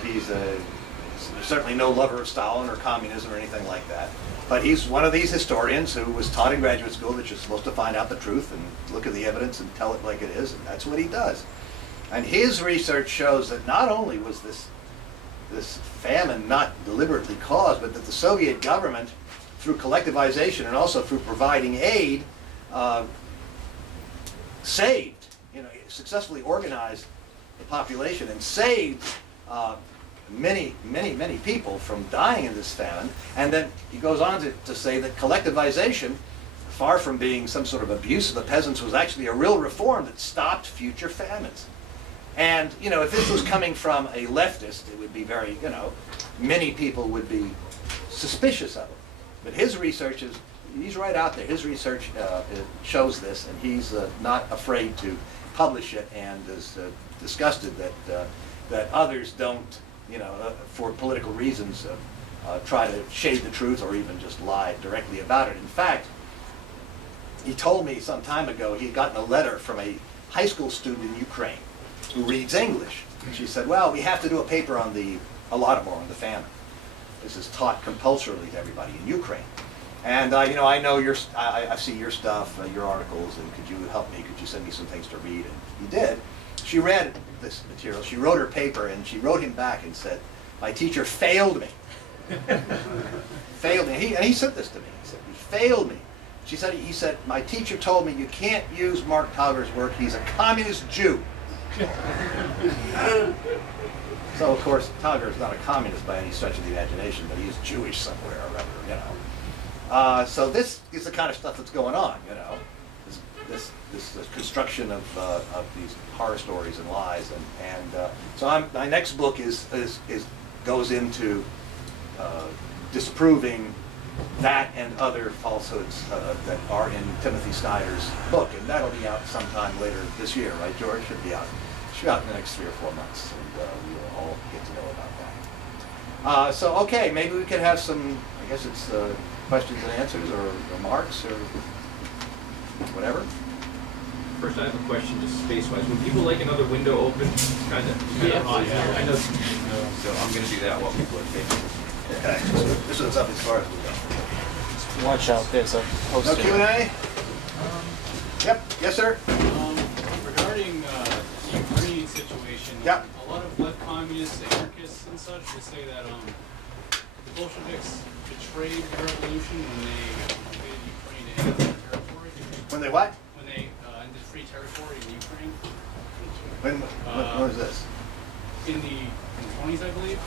He's certainly no lover of Stalin or communism or anything like that. But he's one of these historians who was taught in graduate school that you're supposed to find out the truth and look at the evidence and tell it like it is, and that's what he does. And his research shows that not only was this famine not deliberately caused, but that the Soviet government, through collectivization and also through providing aid, successfully organized the population and saved many people from dying in this famine. And then he goes on to say that collectivization, far from being some sort of abuse of the peasants, was actually a real reform that stopped future famines. And, if this was coming from a leftist, it would be very, many people would be suspicious of it. But his research he's right out there. His research shows this, and he's not afraid to publish it, and is disgusted that others don't, for political reasons, try to shade the truth or even just lie directly about it. In fact, he told me some time ago he had gotten a letter from a high school student in Ukraine who reads English. And she said, well, we have to do a paper on the Holodomor, on the famine. This is taught compulsorily to everybody in Ukraine. And I know I see your stuff, your articles, and could you help me? Could you send me some things to read? And he did. She read this material. She wrote her paper, and she wrote him back and said, my teacher failed me. Failed me. And he said this to me. He said, he failed me. He said, my teacher told me you can't use Mark Tauber's work. He's a communist Jew. So, of course, Tauber is not a communist by any stretch of the imagination, but he is Jewish somewhere or other, So this is the kind of stuff that's going on, this construction of these horror stories and lies, so my next book goes into disproving that and other falsehoods that are in Timothy Snyder's book, and that'll be out sometime later this year, right, George? Should be out in the next 3 or 4 months, and we will all get to know about that. So, okay, maybe we could have some, I guess it's questions and answers, or remarks, or whatever. First, I have a question, just space-wise. When people like another window open, kind of hot here. I know. So I'm going to do that while people are thinking. Okay, so this one's up as far as we go. Watch out, there's a poster. No Q&A? Yep, yes, sir? Regarding the Ukrainian situation, yep. A lot of left communists, anarchists, and such would say that the Bolsheviks betrayed the revolution when they invaded Ukraine to end their territory. When they what? When they ended free territory in Ukraine. When was this? In the 20s, I believe.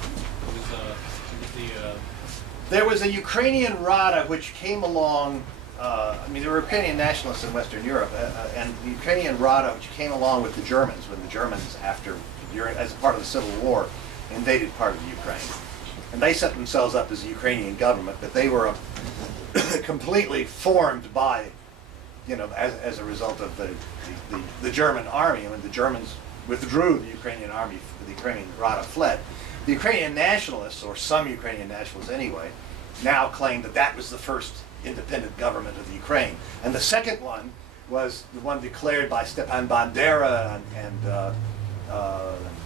There was a Ukrainian Rada which came along. There were Ukrainian nationalists in Western Europe, and the Ukrainian Rada which came along with the Germans when the Germans, as a part of the Civil War, invaded part of Ukraine. And they set themselves up as a Ukrainian government, but they were completely formed by, as a result of the German army. When the Germans withdrew, the Ukrainian army, the Ukrainian Rada fled. The Ukrainian nationalists, or some Ukrainian nationalists anyway, now claim that that was the first independent government of the Ukraine. And the second one was the one declared by Stepan Bandera and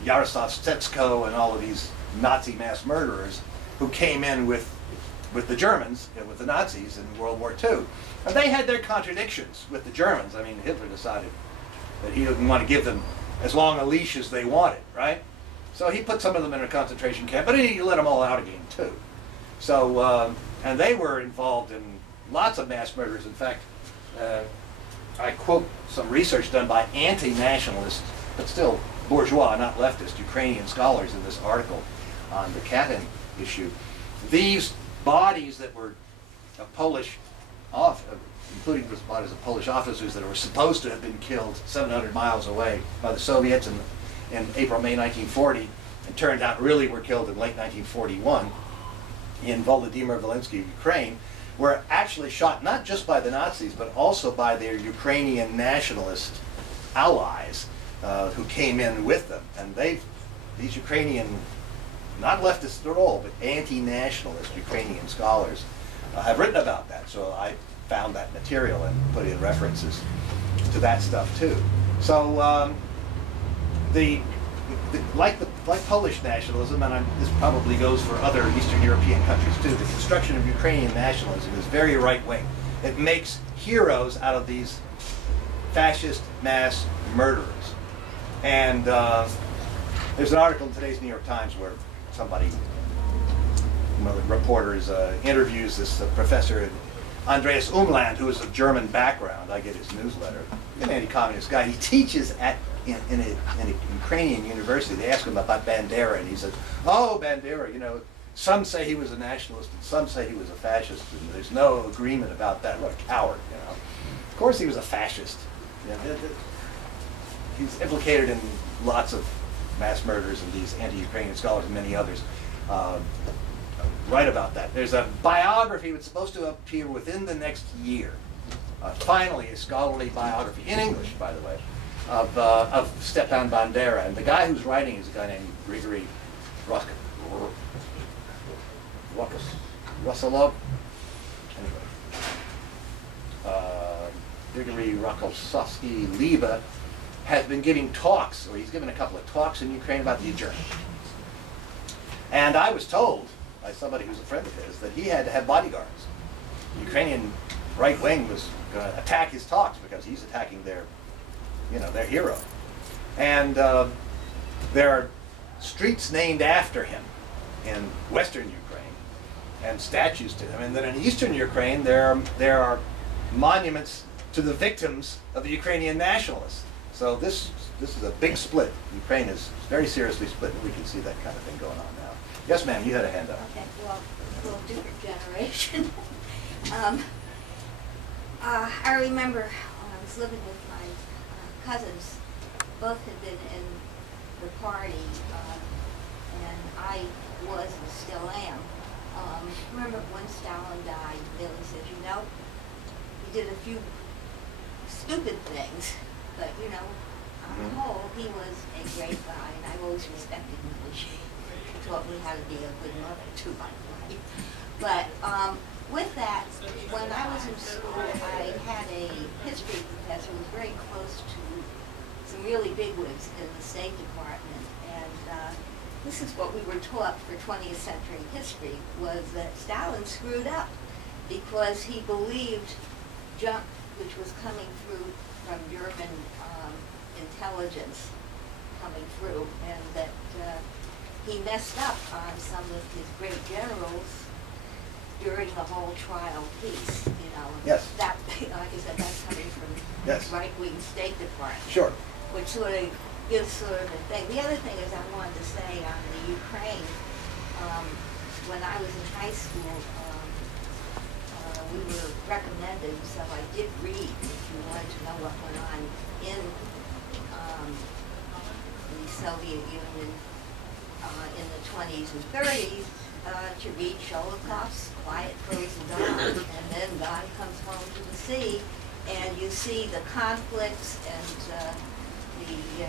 Yaroslav Stetsko and all of these Nazi mass murderers who came in with the Germans, with the Nazis in World War II. And they had their contradictions with the Germans. Hitler decided that he didn't want to give them as long a leash as they wanted, right? So he put some of them in a concentration camp, but he let them all out again too. So, and they were involved in lots of mass murders. In fact, I quote some research done by anti-nationalist, but still bourgeois, not leftist, Ukrainian scholars in this article on the Katen issue. These bodies that were Polish, including these bodies of Polish officers that were supposed to have been killed 700 miles away by the Soviets in April, May 1940, and turned out really were killed in late 1941 in Volodymyr Volynski, Ukraine, were actually shot not just by the Nazis, but also by their Ukrainian nationalist allies who came in with them. And these Ukrainian, not leftists at all, but anti-nationalist Ukrainian scholars have written about that. So I found that material and put in references to that stuff too. So like Polish nationalism, and this probably goes for other Eastern European countries too, the construction of Ukrainian nationalism is very right-wing. It makes heroes out of these fascist mass murderers. And there's an article in today's New York Times where somebody, one of the reporters, interviews this professor, Andreas Umland, who is of German background. I get his newsletter. An anti-communist guy. He teaches in a Ukrainian university. They ask him about Bandera, and he says, "Oh, Bandera, you know, some say he was a nationalist, and some say he was a fascist, and there's no agreement about that. What a coward, you know." Of course, he was a fascist. You know, he's implicated in lots of mass murders, and these anti-Ukrainian scholars and many others write about that. There's a biography that's supposed to appear within the next year. Finally, a scholarly biography, in English, by the way, of Stepan Bandera. And the guy who's writing is a guy named Grigory Rusalov. Anyway, Grigory Rakosovsky Liba has been giving talks, or he's given a couple of talks in Ukraine about the adjournment. And I was told by somebody who's a friend of his that he had to have bodyguards. The Ukrainian right wing was going to attack his talks because he's attacking their hero. And there are streets named after him in western Ukraine and statues to him. And then in eastern Ukraine there are monuments to the victims of the Ukrainian nationalists. So this is a big split. Ukraine is very seriously split, and we can see that kind of thing going on now. Yes, ma'am, you had a hand up. Okay, well, a little different generation. I remember when I was living with my cousins, both had been in the party, and I was and still am. Remember when Stalin died, Billy said, you know, he did a few stupid things, but you know, on the whole, he was a great guy, and I've always respected him. He taught me how to be a good mother too, by the way. But with that, when I was in school, I had a history professor who was very close to some really bigwigs in the State Department, and this is what we were taught for 20th century history, was that Stalin screwed up because he believed junk which was coming through from German intelligence coming through, and that he messed up on some of his great generals during the whole trial piece, you know. Yes. That, like I said, that's coming from Yes. right-wing State Department. Sure. Which sort of gives sort of a thing. The other thing is I wanted to say on the Ukraine, when I was in high school, we were recommended, so I did read, if you wanted to know what went on in the Soviet Union in the 20s and 30s, to read Sholokov's Quiet Frozen Dawn, and then God Comes Home to the Sea, and you see the conflicts and the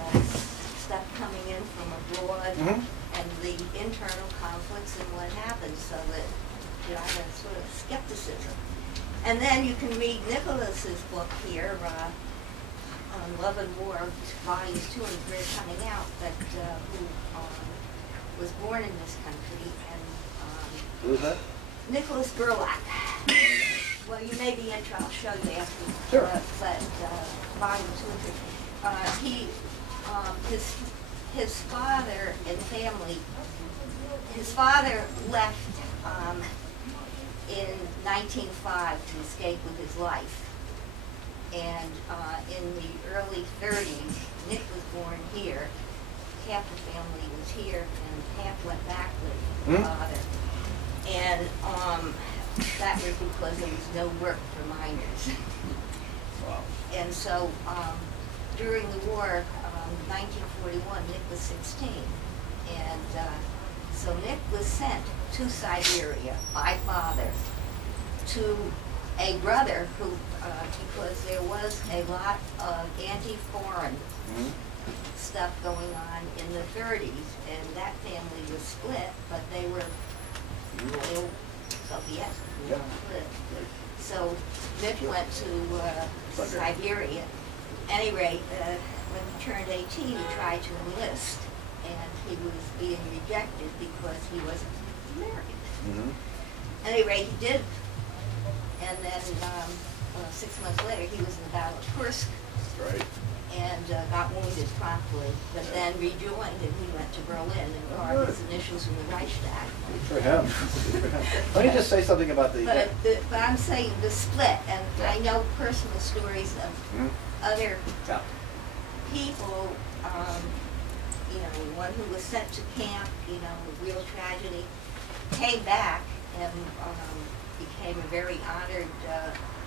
stuff coming in from abroad, and the internal conflicts and what happens, so that you know, I have sort of skepticism. And then you can read Nicholas's book here, on Love and War, volumes 2 and 3 are coming out, but who was born in this country, and Who is that? Nicholas Gerlach. Well, you may be interested, I'll show you after. Sure. But volume 2 and 3. His father and family, his father left in 1905 to escape with his life. And in the early 30s, Nick was born here, half the family was here and half went back with my father. And that was because there was no work for minors. Wow. And so during the war, 1941, Nick was 16. And so Nick was sent to Siberia by father to a brother who, because there was a lot of anti-foreign stuff going on in the 30s, and that family was split, but they were Soviets. Yeah. So Nick went to Siberia. At any rate, when he turned 18, he tried to enlist, and he was being rejected because he wasn't American. At any rate, he did. And then 6 months later, he was in the Battle of Kursk. Right. And got wounded promptly, but then rejoined, and he went to Berlin and carved his initials in the Reichstag. Good for him. Let me just say something about the... But I'm saying the split, and I know personal stories of other people, you know, one who was sent to camp, you know, real tragedy, came back and became a very honored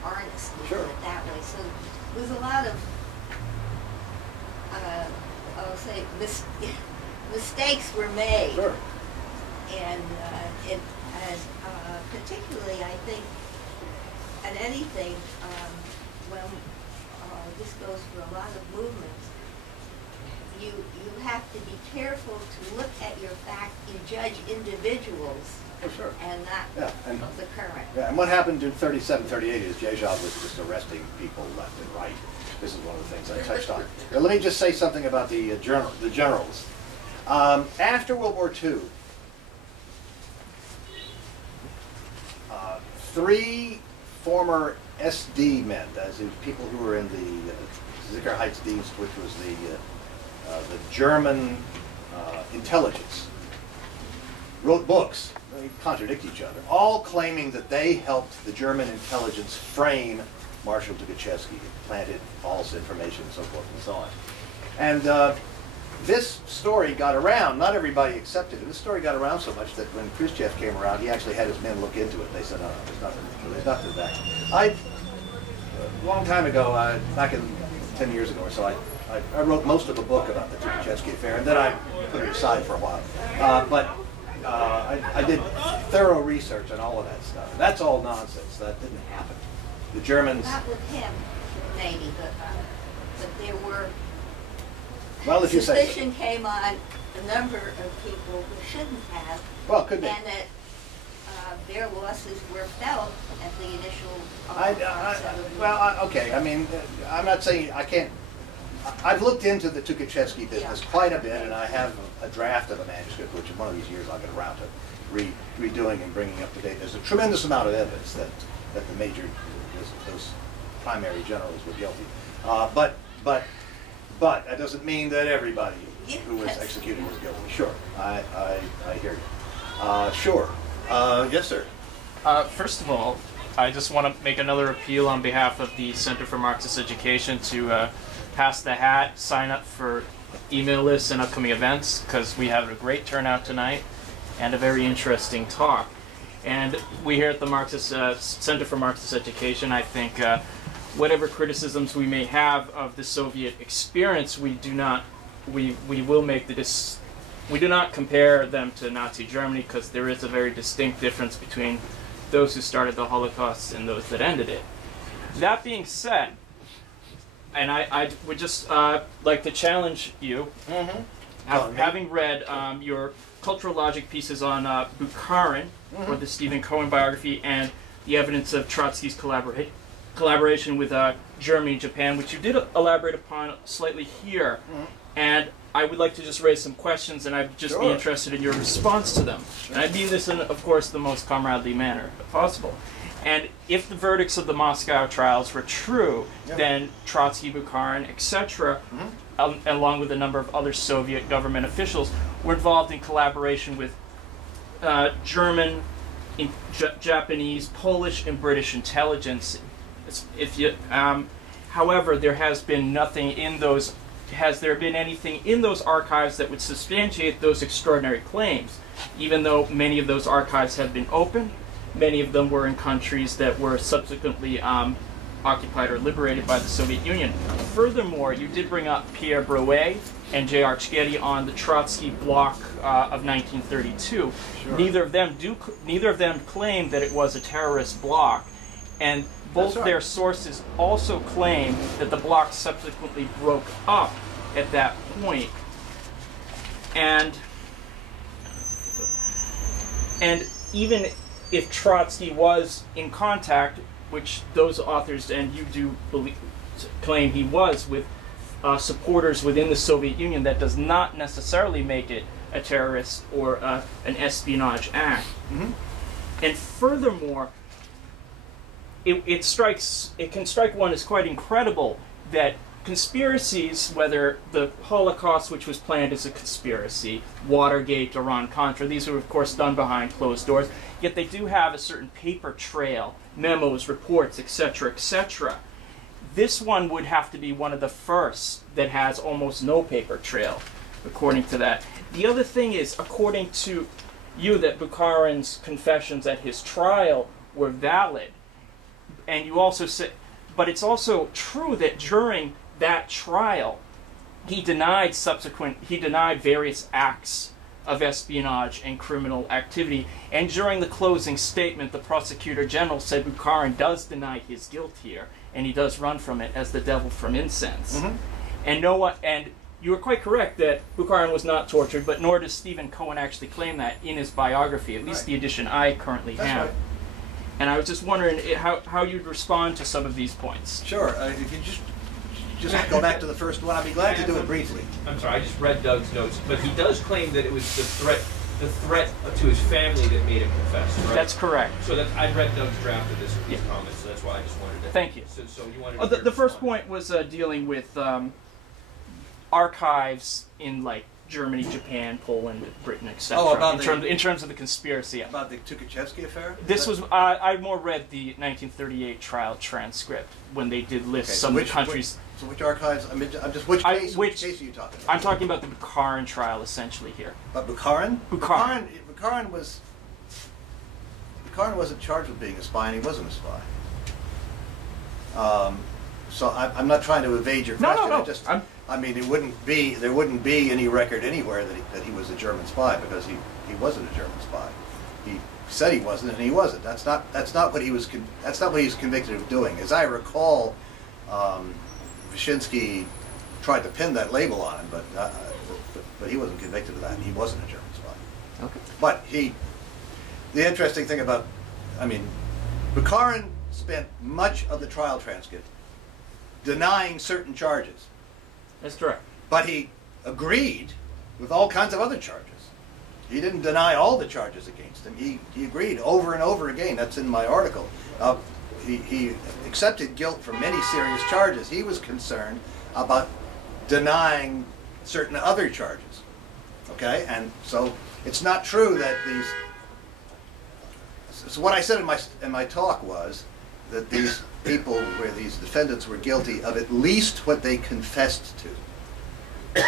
artist, to put it that way. So there's a lot of I'll say mistakes were made, and it has particularly, I think, at anything when this goes for a lot of movements, you have to be careful to look at your fact. You judge individuals. And not the current. Yeah, and what happened in 37, 38 is Jezhov was just arresting people left and right. This is one of the things I touched on. Now, let me just say something about the generals. After World War II, 3 former SD men, as in people who were in the Sicherheitsdienst, which was the German intelligence, wrote books. They contradict each other, all claiming that they helped the German intelligence frame Marshal Tukhachevsky, planted false information and so forth and so on. And this story got around. Not everybody accepted it. This story got around so much that when Khrushchev came around, he actually had his men look into it. They said, no, there's nothing to that. A long time ago, back in 10 years ago or so, I wrote most of a book about the Tukhachevsky affair, and then I put it aside for a while. I did thorough research on all of that stuff. That's all nonsense. That didn't happen. The Germans... Not with him, maybe, but there were... Well, if you say so. Suspicion came on a number of people who shouldn't have. Well, could be. And that their losses were felt at the initial... okay. I mean, I'm not saying I can't... I've looked into the Tukhachevsky business quite a bit, and I have a draft of a manuscript, which in one of these years I'll get around to redoing and bringing up to date. There's a tremendous amount of evidence that the major, those primary generals were guilty. But that doesn't mean that everybody who was executed was guilty. Sure, I hear you. Sure. Yes, sir. First of all, I just want to make another appeal on behalf of the Center for Marxist Education to pass the hat, sign up for email lists and upcoming events, because we have a great turnout tonight and a very interesting talk. And we here at the Marxist Center for Marxist Education, I think whatever criticisms we may have of the Soviet experience, we do not compare them to Nazi Germany, because there is a very distinct difference between those who started the Holocaust and those that ended it. That being said, and I would just like to challenge you, having read your cultural logic pieces on Bukharin, or the Stephen Cohen biography, and the evidence of Trotsky's collaboration with Germany and Japan, which you did elaborate upon slightly here. And I would like to just raise some questions, and I'd just be interested in your response to them. And I mean this in, of course, the most comradely manner possible. And if the verdicts of the Moscow trials were true, then Trotsky, Bukharin, etc., along with a number of other Soviet government officials, were involved in collaboration with German, Japanese, Polish, and British intelligence. However, there has been nothing in those has there been anything in those archives that would substantiate those extraordinary claims, even though many of those archives have been opened. Many of them were in countries that were subsequently occupied or liberated by the Soviet Union. Furthermore, you did bring up Pierre Brouet and J.R. Czgety on the Trotsky bloc of 1932. Sure. Neither of them claimed that it was a terrorist bloc, and both their sources also claim that the bloc subsequently broke up at that point. And even if Trotsky was in contact, which those authors and you do claim he was, with supporters within the Soviet Union, that does not necessarily make it a terrorist or an espionage act. Mm-hmm. And furthermore, it can strike one as quite incredible that conspiracies, whether the Holocaust, which was planned as a conspiracy, Watergate, Iran-Contra, these were of course done behind closed doors, yet they do have a certain paper trail, memos, reports, etc., etc. This one would have to be one of the first that has almost no paper trail, according to that. The other thing is, according to you, that Bukharin's confessions at his trial were valid. And you also said, but it's also true that during that trial, he denied various acts of espionage and criminal activity. And during the closing statement, the prosecutor general said Bukharin does deny his guilt here, and he does run from it as the devil from incense. Mm-hmm. And you were quite correct that Bukharin was not tortured, but nor does Stephen Cohen actually claim that in his biography, at least the edition I currently have. Right. And I was just wondering how you'd respond to some of these points. Sure. If you just go back to the first one, I'd be glad to do it briefly. I'm sorry, I just read Doug's notes, but he does claim that it was the threat to his family that made him confess, right? That's correct. So I read Doug's draft of this with these comments, so that's why I just wanted to... Thank you. So you wanted to the first point was dealing with archives in like Germany, Japan, Poland, Britain, etc. Oh, about in terms of the conspiracy. About the Tukhachevsky affair? This was I more read the 1938 trial transcript when they did list some of the countries. So which archives? I mean, which case are you talking about? I'm talking about the Bukharin trial essentially here. But Bukharin? Bukharin wasn't charged with being a spy, and he wasn't a spy. So I'm not trying to evade your question. No. I mean, there wouldn't be any record anywhere that he was a German spy, because he wasn't a German spy. He said he wasn't, and he wasn't. That's not what he was convicted of doing. As I recall, Wyszynski tried to pin that label on him, but he wasn't convicted of that. He wasn't a German spy. Okay. But the interesting thing about, Bukharin spent much of the trial transcript denying certain charges. That's correct. But he agreed with all kinds of other charges. He didn't deny all the charges against him. He agreed over and over again. That's in my article. He accepted guilt for many serious charges. He was concerned about denying certain other charges. Okay? And so it's not true that these... So what I said in my talk was that these people, where these defendants were guilty of at least what they confessed to.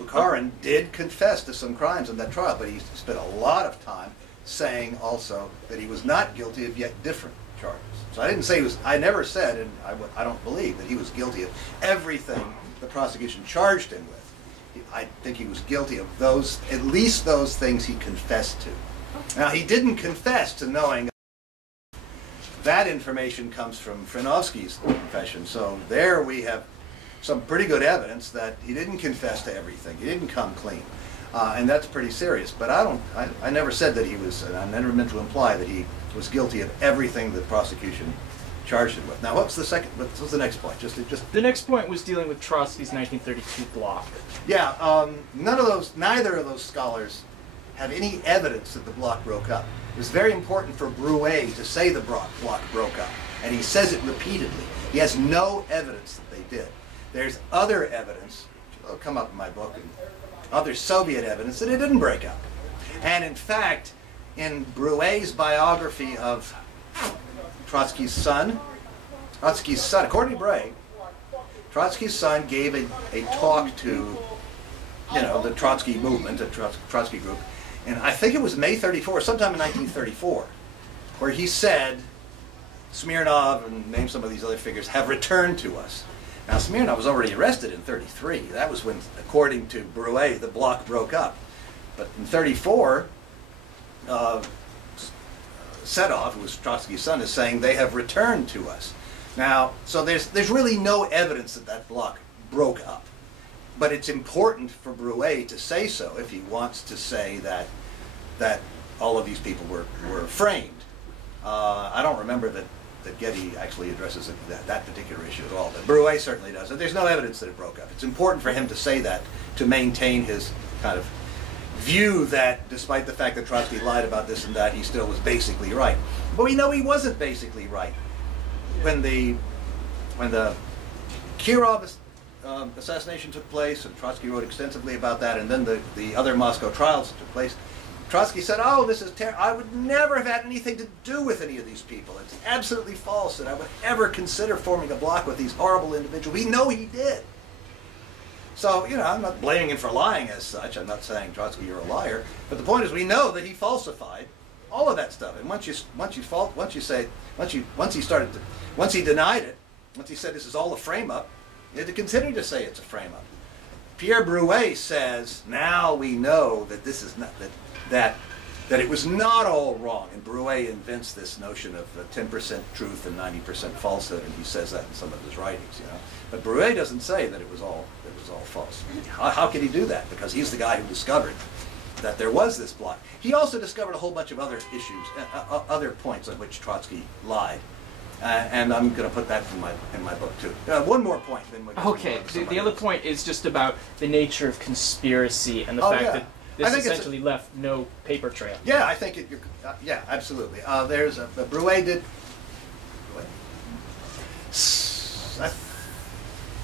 Bukharin did confess to some crimes in that trial, but he spent a lot of time saying also that he was not guilty of yet different charges. So I didn't say I never said, and I don't believe, that he was guilty of everything the prosecution charged him with. I think he was guilty of at least those things he confessed to. Now, he didn't confess to knowing. That information comes from Frenovsky's confession, so there we have some pretty good evidence that he didn't confess to everything. He didn't come clean, and that's pretty serious. But I never said that he was, and I never meant to imply that he was guilty of everything the prosecution charged him with. Now, what's the next point? Just the next point was dealing with Trotsky's 1932 bloc. Yeah, neither of those scholars have any evidence that the bloc broke up. It was very important for Brouet to say the bloc broke up, and he says it repeatedly. He has no evidence that they did. There's other evidence, which will come up in my book, and other Soviet evidence that it didn't break up. And in fact, in Brouet's biography of Trotsky's son, according to Brouet, Trotsky's son gave a talk to, the Trotsky movement, the Trotsky group, and I think it was May 34, sometime in 1934, where he said, Smirnov and named some of these other figures have returned to us. Now Smirnov was already arrested in 33. That was when, according to Brouet, the bloc broke up. But in 34, Sedov, who was Trotsky's son, is saying they have returned to us. Now, so there's really no evidence that that bloc broke up. But it's important for Brouet to say so if he wants to say that all of these people were framed. I don't remember that Getty actually addresses that particular issue at all, but Brouet certainly does. And there's no evidence that it broke up. It's important for him to say that to maintain his kind of view that despite the fact that Trotsky lied about this and that, he still was basically right. But we know he wasn't basically right. When the Kirov assassination took place, and Trotsky wrote extensively about that, and then the other Moscow trials took place, Trotsky said, oh, this is terrible. I would never have had anything to do with any of these people. It's absolutely false that I would ever consider forming a bloc with these horrible individuals. We know he did. So, I'm not blaming him for lying as such. I'm not saying, Trotsky, you're a liar. But the point is, we know that he falsified all of that stuff. And once he denied it, once he said this is all a frame-up, he had to continue to say it's a frame-up. Pierre Brouet says, now we know that this is not, that it was not all wrong. And Brouet invents this notion of 10% truth and 90% falsehood, and he says that in some of his writings, But Brouet doesn't say that it was all false. How could he do that? Because he's the guy who discovered that there was this bloc. He also discovered a whole bunch of other issues, other points on which Trotsky lied. And I'm going to put that in my book too. One more point. Then okay. The other point is just about the nature of conspiracy and the fact that this essentially left no paper trail. Yeah, I think yeah, absolutely. There's Brouet did. I'm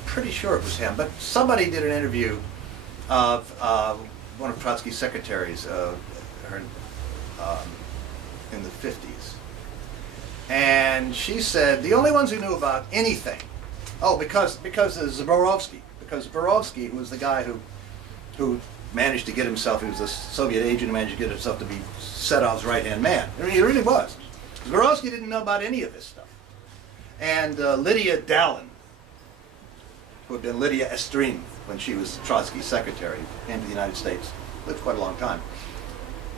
pretty sure it was him, but somebody did an interview of one of Trotsky's secretaries in the 50s. And she said the only ones who knew about anything, because of Zborovsky, who was the guy who managed to get himself, he was a Soviet agent who managed to get himself to be Sedov's right-hand man. I mean, he really was. Zborovsky didn't know about any of this stuff. And Lydia Dallin, who had been Lydia Estrin when she was Trotsky's secretary, came to the United States, lived quite a long time,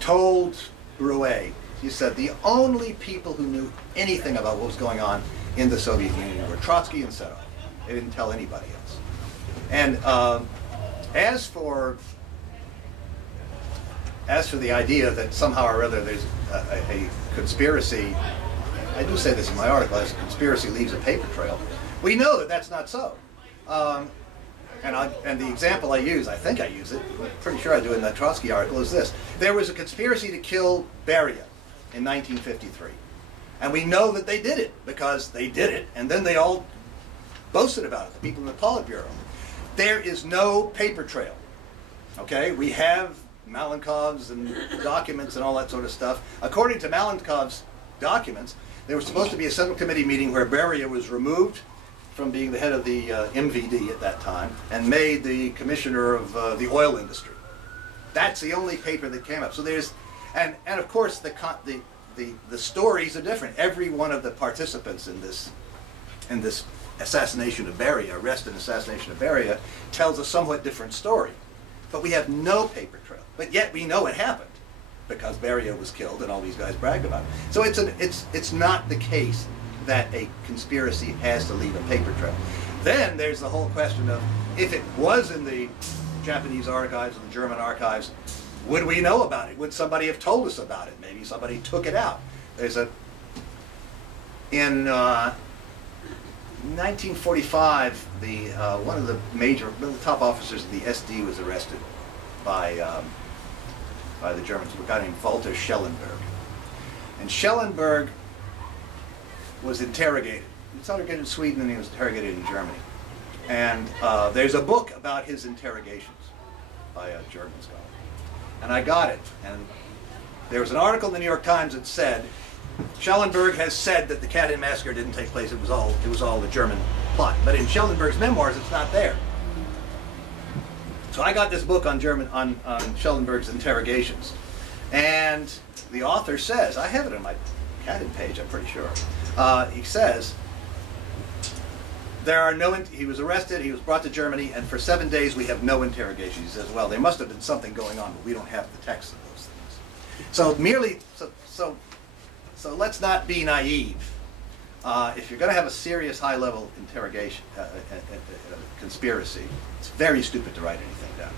told Brouet, he said, the only people who knew anything about what was going on in the Soviet Union were Trotsky and Sedov. They didn't tell anybody else. And as for the idea that somehow or other there's a conspiracy, I do say this in my article, as a conspiracy leaves a paper trail, we know that that's not so. And the example I use, I think I use it, I'm pretty sure I do in that Trotsky article, is this. There was a conspiracy to kill Beria in 1953. And we know that they did it, because they did it, and then they all boasted about it, the people in the Politburo. There is no paper trail. Okay? We have Malenkov's and documents and all that sort of stuff. According to Malenkov's documents, there was supposed to be a Central Committee meeting where Beria was removed from being the head of the MVD at that time and made the commissioner of the oil industry. That's the only paper that came up. So there's, and of course the stories are different. Every one of the participants in this assassination of Beria, arrest and assassination of Beria, tells a somewhat different story. But we have no paper trail. But yet we know it happened because Beria was killed and all these guys bragged about it. So it's not the case that a conspiracy has to leave a paper trail. Then there's the whole question of, if it was in the Japanese archives or the German archives, would we know about it? Would somebody have told us about it? Maybe somebody took it out. There's in 1945, one of the top officers of the SD was arrested by the Germans, a guy named Walter Schellenberg. And Schellenberg was interrogated. He was interrogated in Sweden and he was interrogated in Germany. And there's a book about his interrogations by a German scholar. And I got it. And there was an article in the New York Times that said Schellenberg has said that the Katen massacre didn't take place. It was all a German plot. But in Schellenberg's memoirs, it's not there. So I got this book on Schellenberg's interrogations, and the author says, I have it on my Katen page, I'm pretty sure. He says, he was arrested, he was brought to Germany, and for 7 days we have no interrogation. He says, well, there must have been something going on, but we don't have the text of those things. So so let's not be naive. If you're going to have a serious high-level interrogation, conspiracy, it's very stupid to write anything down.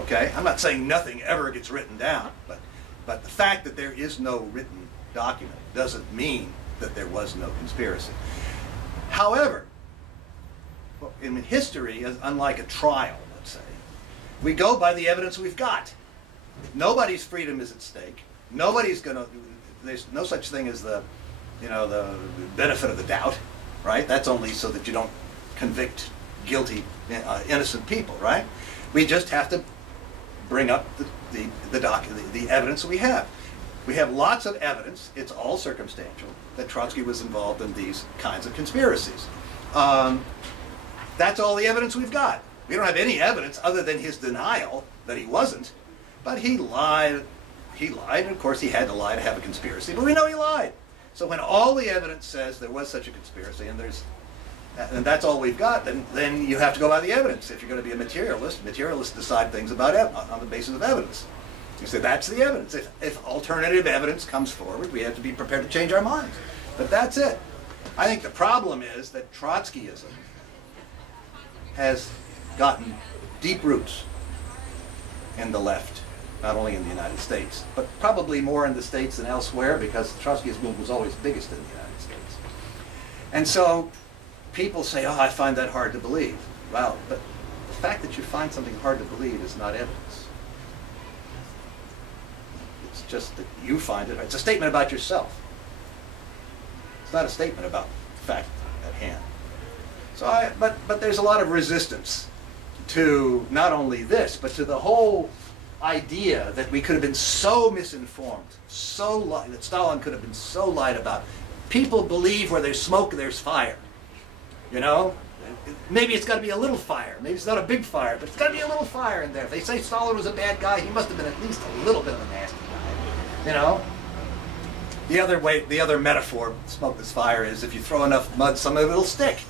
Okay? I'm not saying nothing ever gets written down, but the fact that there is no written document doesn't mean that there was no conspiracy. However, in history, unlike a trial, let's say, we go by the evidence we've got. Nobody's freedom is at stake. Nobody's going to, there's no such thing as the benefit of the doubt, right? That's only so that you don't convict guilty, innocent people, right? We just have to bring up the evidence we have. We have lots of evidence, it's all circumstantial, that Trotsky was involved in these kinds of conspiracies. That's all the evidence we've got. We don't have any evidence other than his denial that he wasn't, but he lied. He lied, and of course he had to lie to have a conspiracy, but we know he lied. So when all the evidence says there was such a conspiracy, and that's all we've got, then you have to go by the evidence. If you're going to be a materialist, materialists decide things about on the basis of evidence. You say that's the evidence. If alternative evidence comes forward, we have to be prepared to change our minds. But that's it. I think the problem is that Trotskyism has gotten deep roots in the left, not only in the United States, but probably more in the States than elsewhere, because the Trotskyist movement was always biggest in the United States. And so people say, oh, I find that hard to believe. Well, but the fact that you find something hard to believe is not evidence. It's just that you find it. It's a statement about yourself. It's not a statement about the fact at hand. So but there's a lot of resistance to not only this, but to the whole idea that we could have been so misinformed, that Stalin could have been so lied about. People believe where there's smoke, there's fire. You know? Maybe it's got to be a little fire. Maybe it's not a big fire, but it's got to be a little fire in there. If they say Stalin was a bad guy, he must have been at least a little bit of a nasty guy. You know? The other metaphor, smoke this fire, is if you throw enough mud, some of it will stick.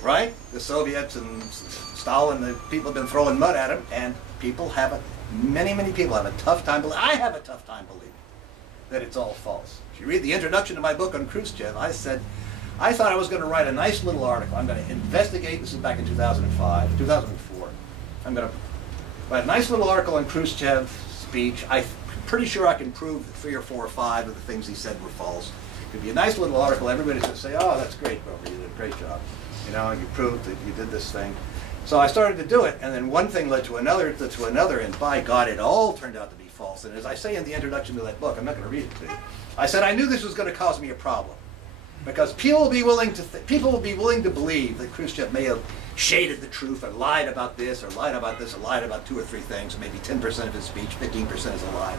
Right? The Soviets and Stalin, the people have been throwing mud at him, and people many people have a tough time believing. I have a tough time believing that it's all false. If you read the introduction to my book on Khrushchev, I said, I thought I was going to write a nice little article. I'm going to investigate, this is back in 2004. I'm going to write a nice little article on Khrushchev's speech. I'm pretty sure I can prove that 3 or 4 or 5 of the things he said were false. It could be a nice little article. Everybody's going to say, oh, that's great, Grover, you did a great job. You know, you proved that you did this thing. So I started to do it, and then one thing led to another, and by God, it all turned out to be false. And as I say in the introduction to that book, I'm not going to read it to you, I said I knew this was going to cause me a problem. Because people will be willing to believe that Khrushchev may have shaded the truth, or lied about this, or lied about this, or lied about 2 or 3 things, or maybe 10% of his speech, 15% is a lie.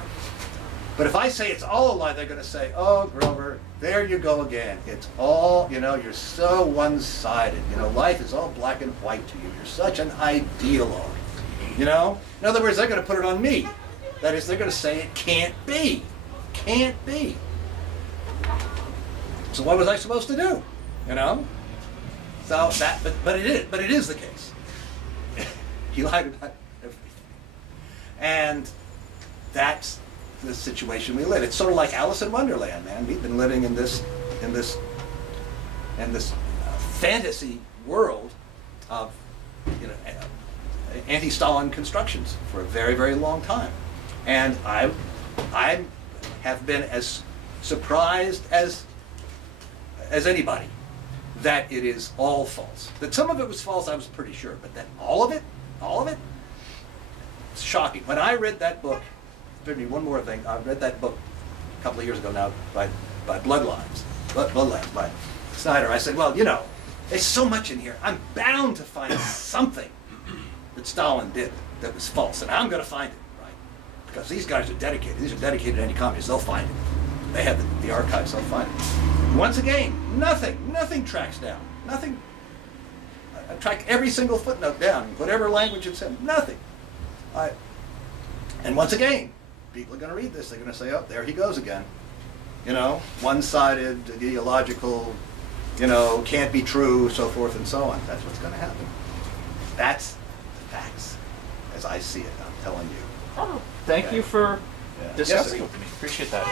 But if I say it's all a lie, they're going to say, oh, Grover, there you go again. It's all, you know, you're so one-sided. You know, life is all black and white to you. You're such an ideologue. You know? In other words, they're going to put it on me. That is, they're going to say it can't be. Can't be. So what was I supposed to do? You know? So that, but it is the case. He lied about everything. And that's the situation we live. It's sort of like Alice in Wonderland, man. We've been living in this fantasy world of, you know, anti-Stalin constructions for a very, very long time, and I have been as surprised as anybody that it is all false. That some of it was false, I was pretty sure, but that all of it, it's shocking. When I read that book. Me one more thing. I read that book a couple of years ago now by Bloodlines by Snyder. I said, well, you know, there's so much in here. I'm bound to find something that Stalin did that was false, and I'm going to find it, right? Because these guys are dedicated. These are dedicated anti-communists. They'll find it. they have the archives, they'll find it. Once again, nothing tracks down. Nothing. I track every single footnote down, whatever language it's in, nothing. And once again, people are going to read this, they're going to say, oh, there he goes again. You know, one-sided, ideological, you know, can't be true, so forth and so on. That's what's going to happen. That's the facts, as I see it, I'm telling you. Oh, thank you for discussing Yes, with me. Appreciate that.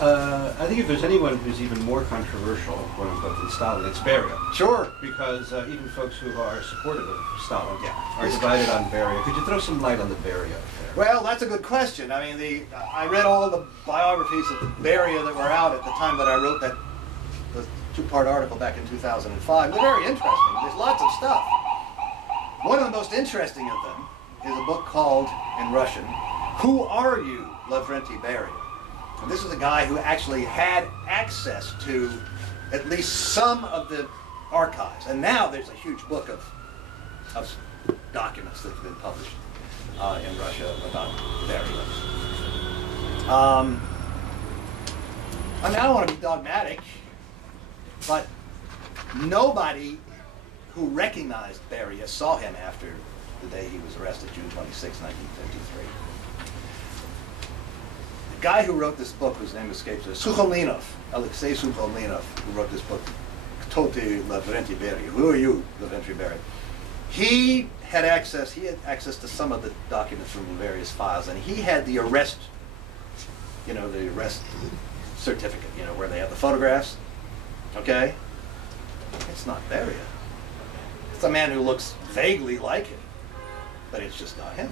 I think if there's anyone who's even more controversial, quote unquote, than Stalin, it's Beria. Sure. Because even folks who are supportive of Stalin are divided on Beria. Could you throw some light on the Beria affair? Well, that's a good question. I mean, I read all the biographies of Beria that were out at the time that I wrote the two-part article back in 2005. They're very interesting. There's lots of stuff. One of the most interesting of them is a book called, in Russian, Who Are You, Lavrentiy Beria? And this is a guy who actually had access to at least some of the archives. And now there's a huge book of documents that have been published in Russia about Beria. I mean, I don't want to be dogmatic, but nobody who recognized Beria saw him after the day he was arrested, June 26, 1953. The guy who wrote this book, whose name escapes us, Sukholinov, Alexei Sukholinov, who wrote this book, Kto ty, Lavrentiy Beria? Who are you, Lavrentiy Beria? He had access to some of the documents from the various files, and he had the arrest, you know, the arrest certificate, you know, where they have the photographs, okay? It's not Beria. It's a man who looks vaguely like him, but it's just not him.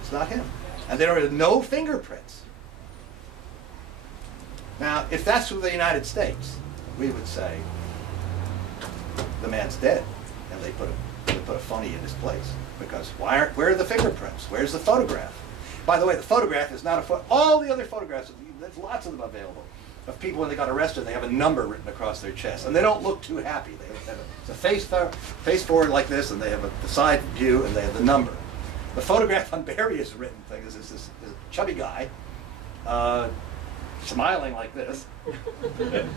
It's not him. And there are no fingerprints. Now, if that's from the United States, we would say the man's dead, and they put a phony in his place. Because where are the fingerprints? Where's the photograph? By the way, the photograph is not a photo. All the other photographs, there's lots of them available, of people when they got arrested, they have a number written across their chest, and they don't look too happy. They have a face forward like this, and they have the side view, and they have the number. The photograph on Beria's written thing is this chubby guy, smiling like this,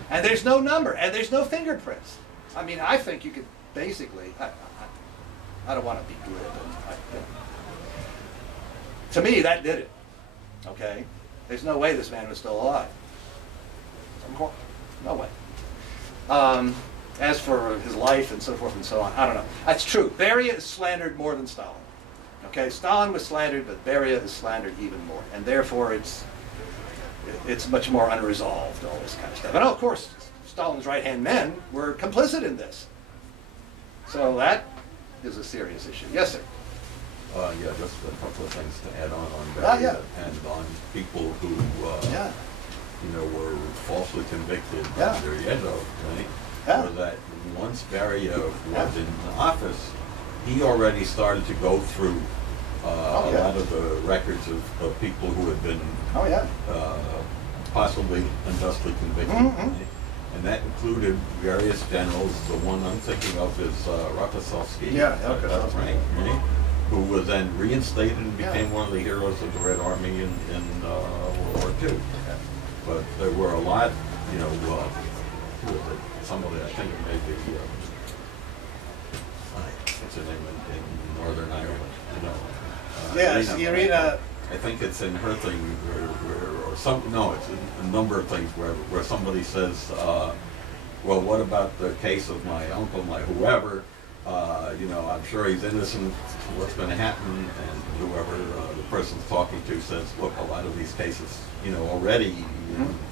and there's no number, and there's no fingerprints. I mean, I think you could basically, I don't want to be glib, but to me, that did it, okay? There's no way this man was still alive. No way. As for his life and so forth and so on, I don't know. That's true. Beria is slandered more than Stalin. Okay, Stalin was slandered, but Beria is slandered even more, and therefore it's much more unresolved, all this kind of stuff. And of course, Stalin's right-hand men were complicit in this. So that is a serious issue. Yes, sir. Yeah, just a couple of things to add on Ah, Beria yeah. and on people who Yeah. you know, were falsely convicted Yeah. under Yedo, right? Yeah. Was that once Beria was in office, he already started to go through a lot of the records of people who had been Oh, yeah. possibly unjustly convicted. Mhm. Right? And that included various generals. The one I'm thinking of is Rokossovsky, Yeah, Rokossovsky. right? Who was then reinstated and Yeah. became one of the heroes of the Red Army in World War II. But there were a lot, you know, who was it? Somebody, I think it may be, what's her name in Northern Ireland, you know. Yes, Irina. I think it's in her thing or some, no, it's in a number of things where somebody says, well, what about the case of my uncle, my whoever, you know, I'm sure he's innocent, what's going to happen? And whoever the person's talking to says, look, a lot of these cases, you know, already,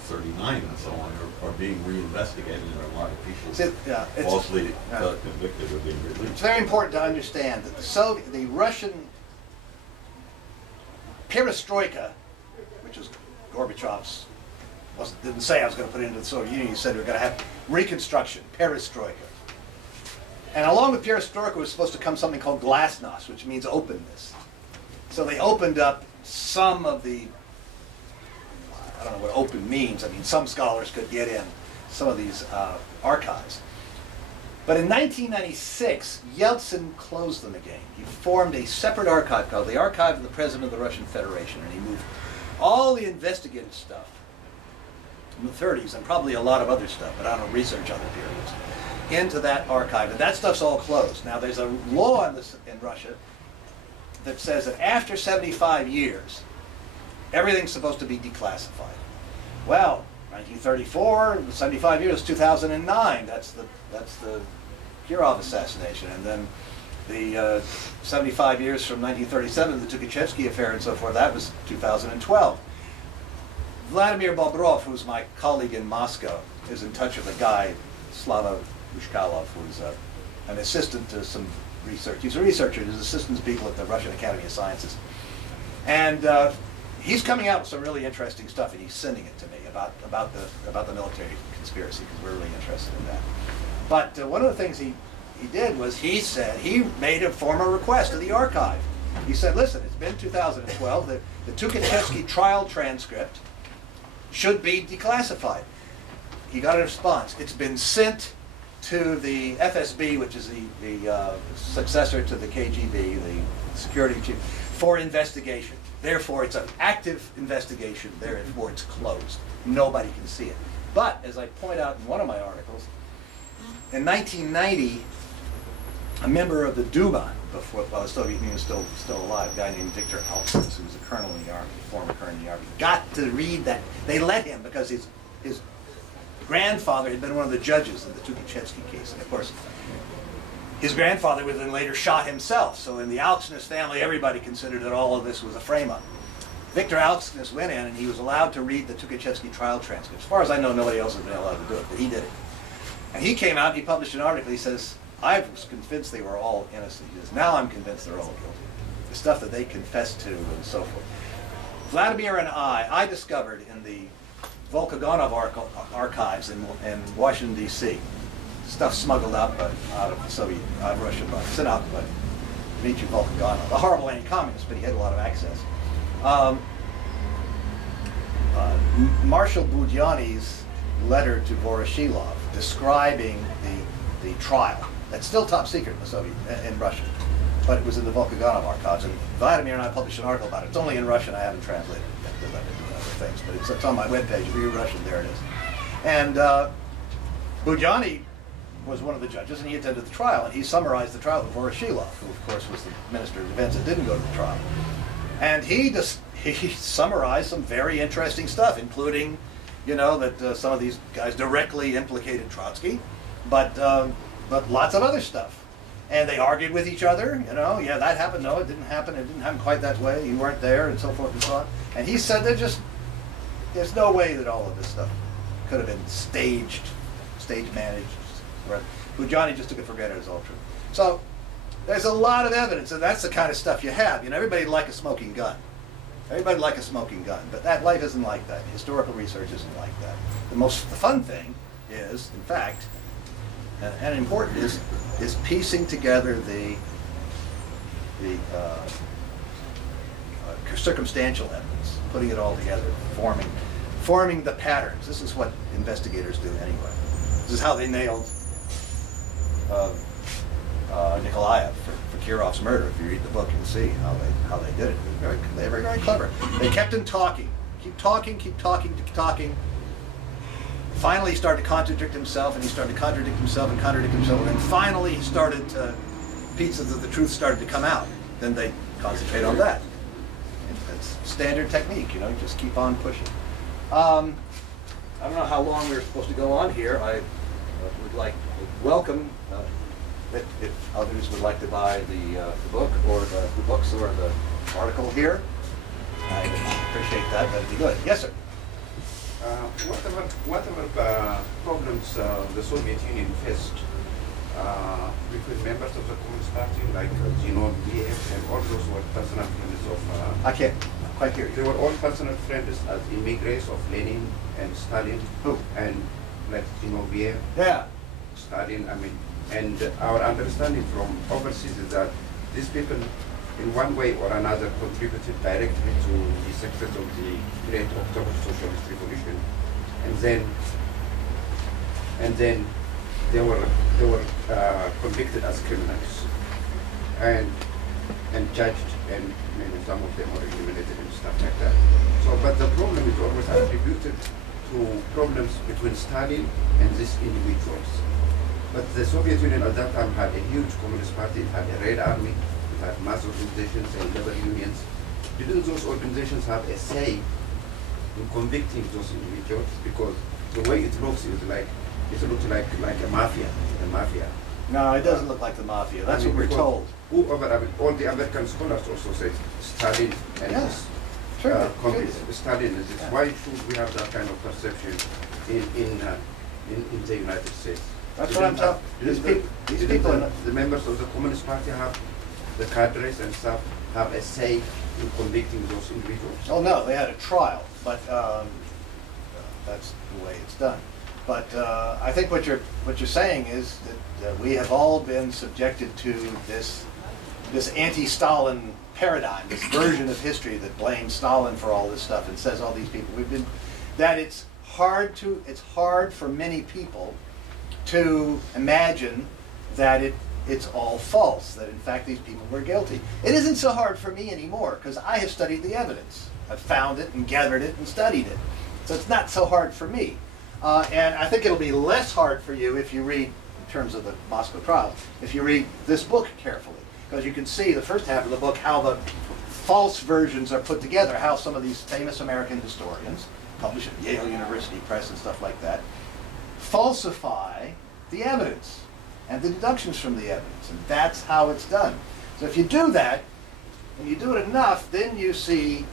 39 and so on, are being reinvestigated, and a lot of people falsely convicted of being released. It's very important to understand that the Russian perestroika, which is Gorbachev's, didn't say I was going to put it into the Soviet Union, he said we're going to have reconstruction, perestroika. And along with perestroika was supposed to come something called glasnost, which means openness. So they opened up some of the, I don't know what open means, I mean some scholars could get in some of these archives. But in 1996, Yeltsin closed them again. He formed a separate archive called the Archive of the President of the Russian Federation, and he moved all the investigative stuff in the 30s, and probably a lot of other stuff, but I don't research other periods, into that archive. And that stuff's all closed. Now, there's a law in Russia that says that after 75 years, everything's supposed to be declassified. Well, 1934, 75 years, 2009, that's the Kirov assassination. And then the 75 years from 1937, the Tukhachevsky affair and so forth, that was 2012. Vladimir Bobrov, who's my colleague in Moscow, is in touch with a guy, Slava Ushkalov, who's an assistant to some research. He's a researcher. He's assistant to people at the Russian Academy of Sciences. And he's coming out with some really interesting stuff, and he's sending it to me about the military conspiracy, because we're really interested in that. But one of the things he did was he said he made a formal request to the archive. He said, listen, it's been 2012. The Tukhachevsky trial transcript should be declassified. He got a response. It's been sent to the FSB, which is the successor to the KGB, the security chief, for investigation. Therefore, it's an active investigation. Therefore, it's closed. Nobody can see it. But, as I point out in one of my articles, in 1990, a member of the Duma, while the Soviet Union was still alive, a guy named Viktor Alksnis, who was a colonel in the army, former colonel in the army, got to read that. They let him because his grandfather had been one of the judges in the Tukhachevsky case. And of course, his grandfather was then later shot himself. So in the Alksnis family, everybody considered that all of this was a frame-up. Victor Alksnis went in and he was allowed to read the Tukhachevsky trial transcript. As far as I know, nobody else has been allowed to do it, but he did it. And he came out and he published an article. He says, I was convinced they were all innocent. He says, now I'm convinced they're all guilty. The stuff that they confessed to and so forth. Vladimir and I discovered in the Volkogonov archives in Washington, D.C., stuff smuggled out of the Soviet, Russia, sent out by Dmitry Volkogonov, a horrible anti-communist, but he had a lot of access. Marshal Budyani's letter to Voroshilov describing the trial. That's still top secret in the Soviet, in Russia, but it was in the Volkogonov archives. And Vladimir and I published an article about it. It's only in Russian. I haven't translated it yet because I've been doing other things, but it's on my webpage. If you're Russian, there it is. And Budyani was one of the judges, and he attended the trial, and he summarized the trial with Voroshilov, who of course was the Minister of Defense that didn't go to the trial. And he summarized some very interesting stuff, including, you know, that some of these guys directly implicated Trotsky, but lots of other stuff. And they argued with each other, you know, yeah, that happened, no, it didn't happen quite that way, you weren't there, and so forth and so on. And he said there's no way that all of this stuff could have been stage managed. Budyani just took it for granted as all true. So there's a lot of evidence, and that's the kind of stuff you have. You know, everybody'd like a smoking gun. Everybody'd like a smoking gun, but that life isn't like that. Historical research isn't like that. The fun thing is, in fact, and important is piecing together the circumstantial evidence, putting it all together, forming the patterns. This is what investigators do anyway. This is how they nailed Nikolaev for Kirov's murder. If you read the book, you'll see how they did it. They were very clever. They kept him talking. Keep talking. Finally, he started to contradict himself, and he started to contradict himself, and then finally he started to, pieces of the truth started to come out. Then they concentrate on that. That's standard technique, you know, just keep on pushing. I don't know how long we're supposed to go on here. I would like to welcome, if others would like to buy the book, or the books, or the article here. I appreciate that. That'd be good. Yes, sir. Whatever problems the Soviet Union faced between members of the Communist Party, like Zinoviev, and all those were personal friends of... I can't quite hear you. They were all personal friends as immigrants of Lenin and Stalin. Who? And like Zinoviev, yeah, Stalin, I mean. And our understanding from overseas is that these people, in one way or another, contributed directly to the success of the Great October Socialist Revolution, and then they were convicted as criminals, and judged, and some of them were eliminated and stuff like that. So, but the problem is always attributed to to problems between Stalin and these individuals. But the Soviet Union at that time had a huge communist party, it had a Red Army, it had mass organizations and labor unions. Didn't those organizations have a say in convicting those individuals? Because the way it looks is like, it looks like a mafia, the mafia. No, it doesn't look like the mafia. That's what we're because told. All the American scholars also say Stalin and his complice. Stalin is this. Why should we have that kind of perception in the United States? That's what I'm talking. These people, the members of the Communist Party have, the cadres and stuff, have a say in convicting those individuals? oh no, they had a trial, but that's the way it's done. But I think what you're saying is that we have all been subjected to this anti-Stalin paradigm, this version of history that blames Stalin for all this stuff and says all these people. It's hard for many people to imagine that it's all false, that in fact these people were guilty. It isn't so hard for me anymore because I have studied the evidence. I've found it and gathered it and studied it. So it's not so hard for me. And I think it'll be less hard for you if you read, in terms of the Moscow trial, if you read this book carefully. Because you can see the first half of the book how the false versions are put together, how some of these famous American historians, published at Yale University Press and stuff like that, falsify the evidence and the deductions from the evidence. And that's how it's done. So if you do that, and you do it enough, then you see,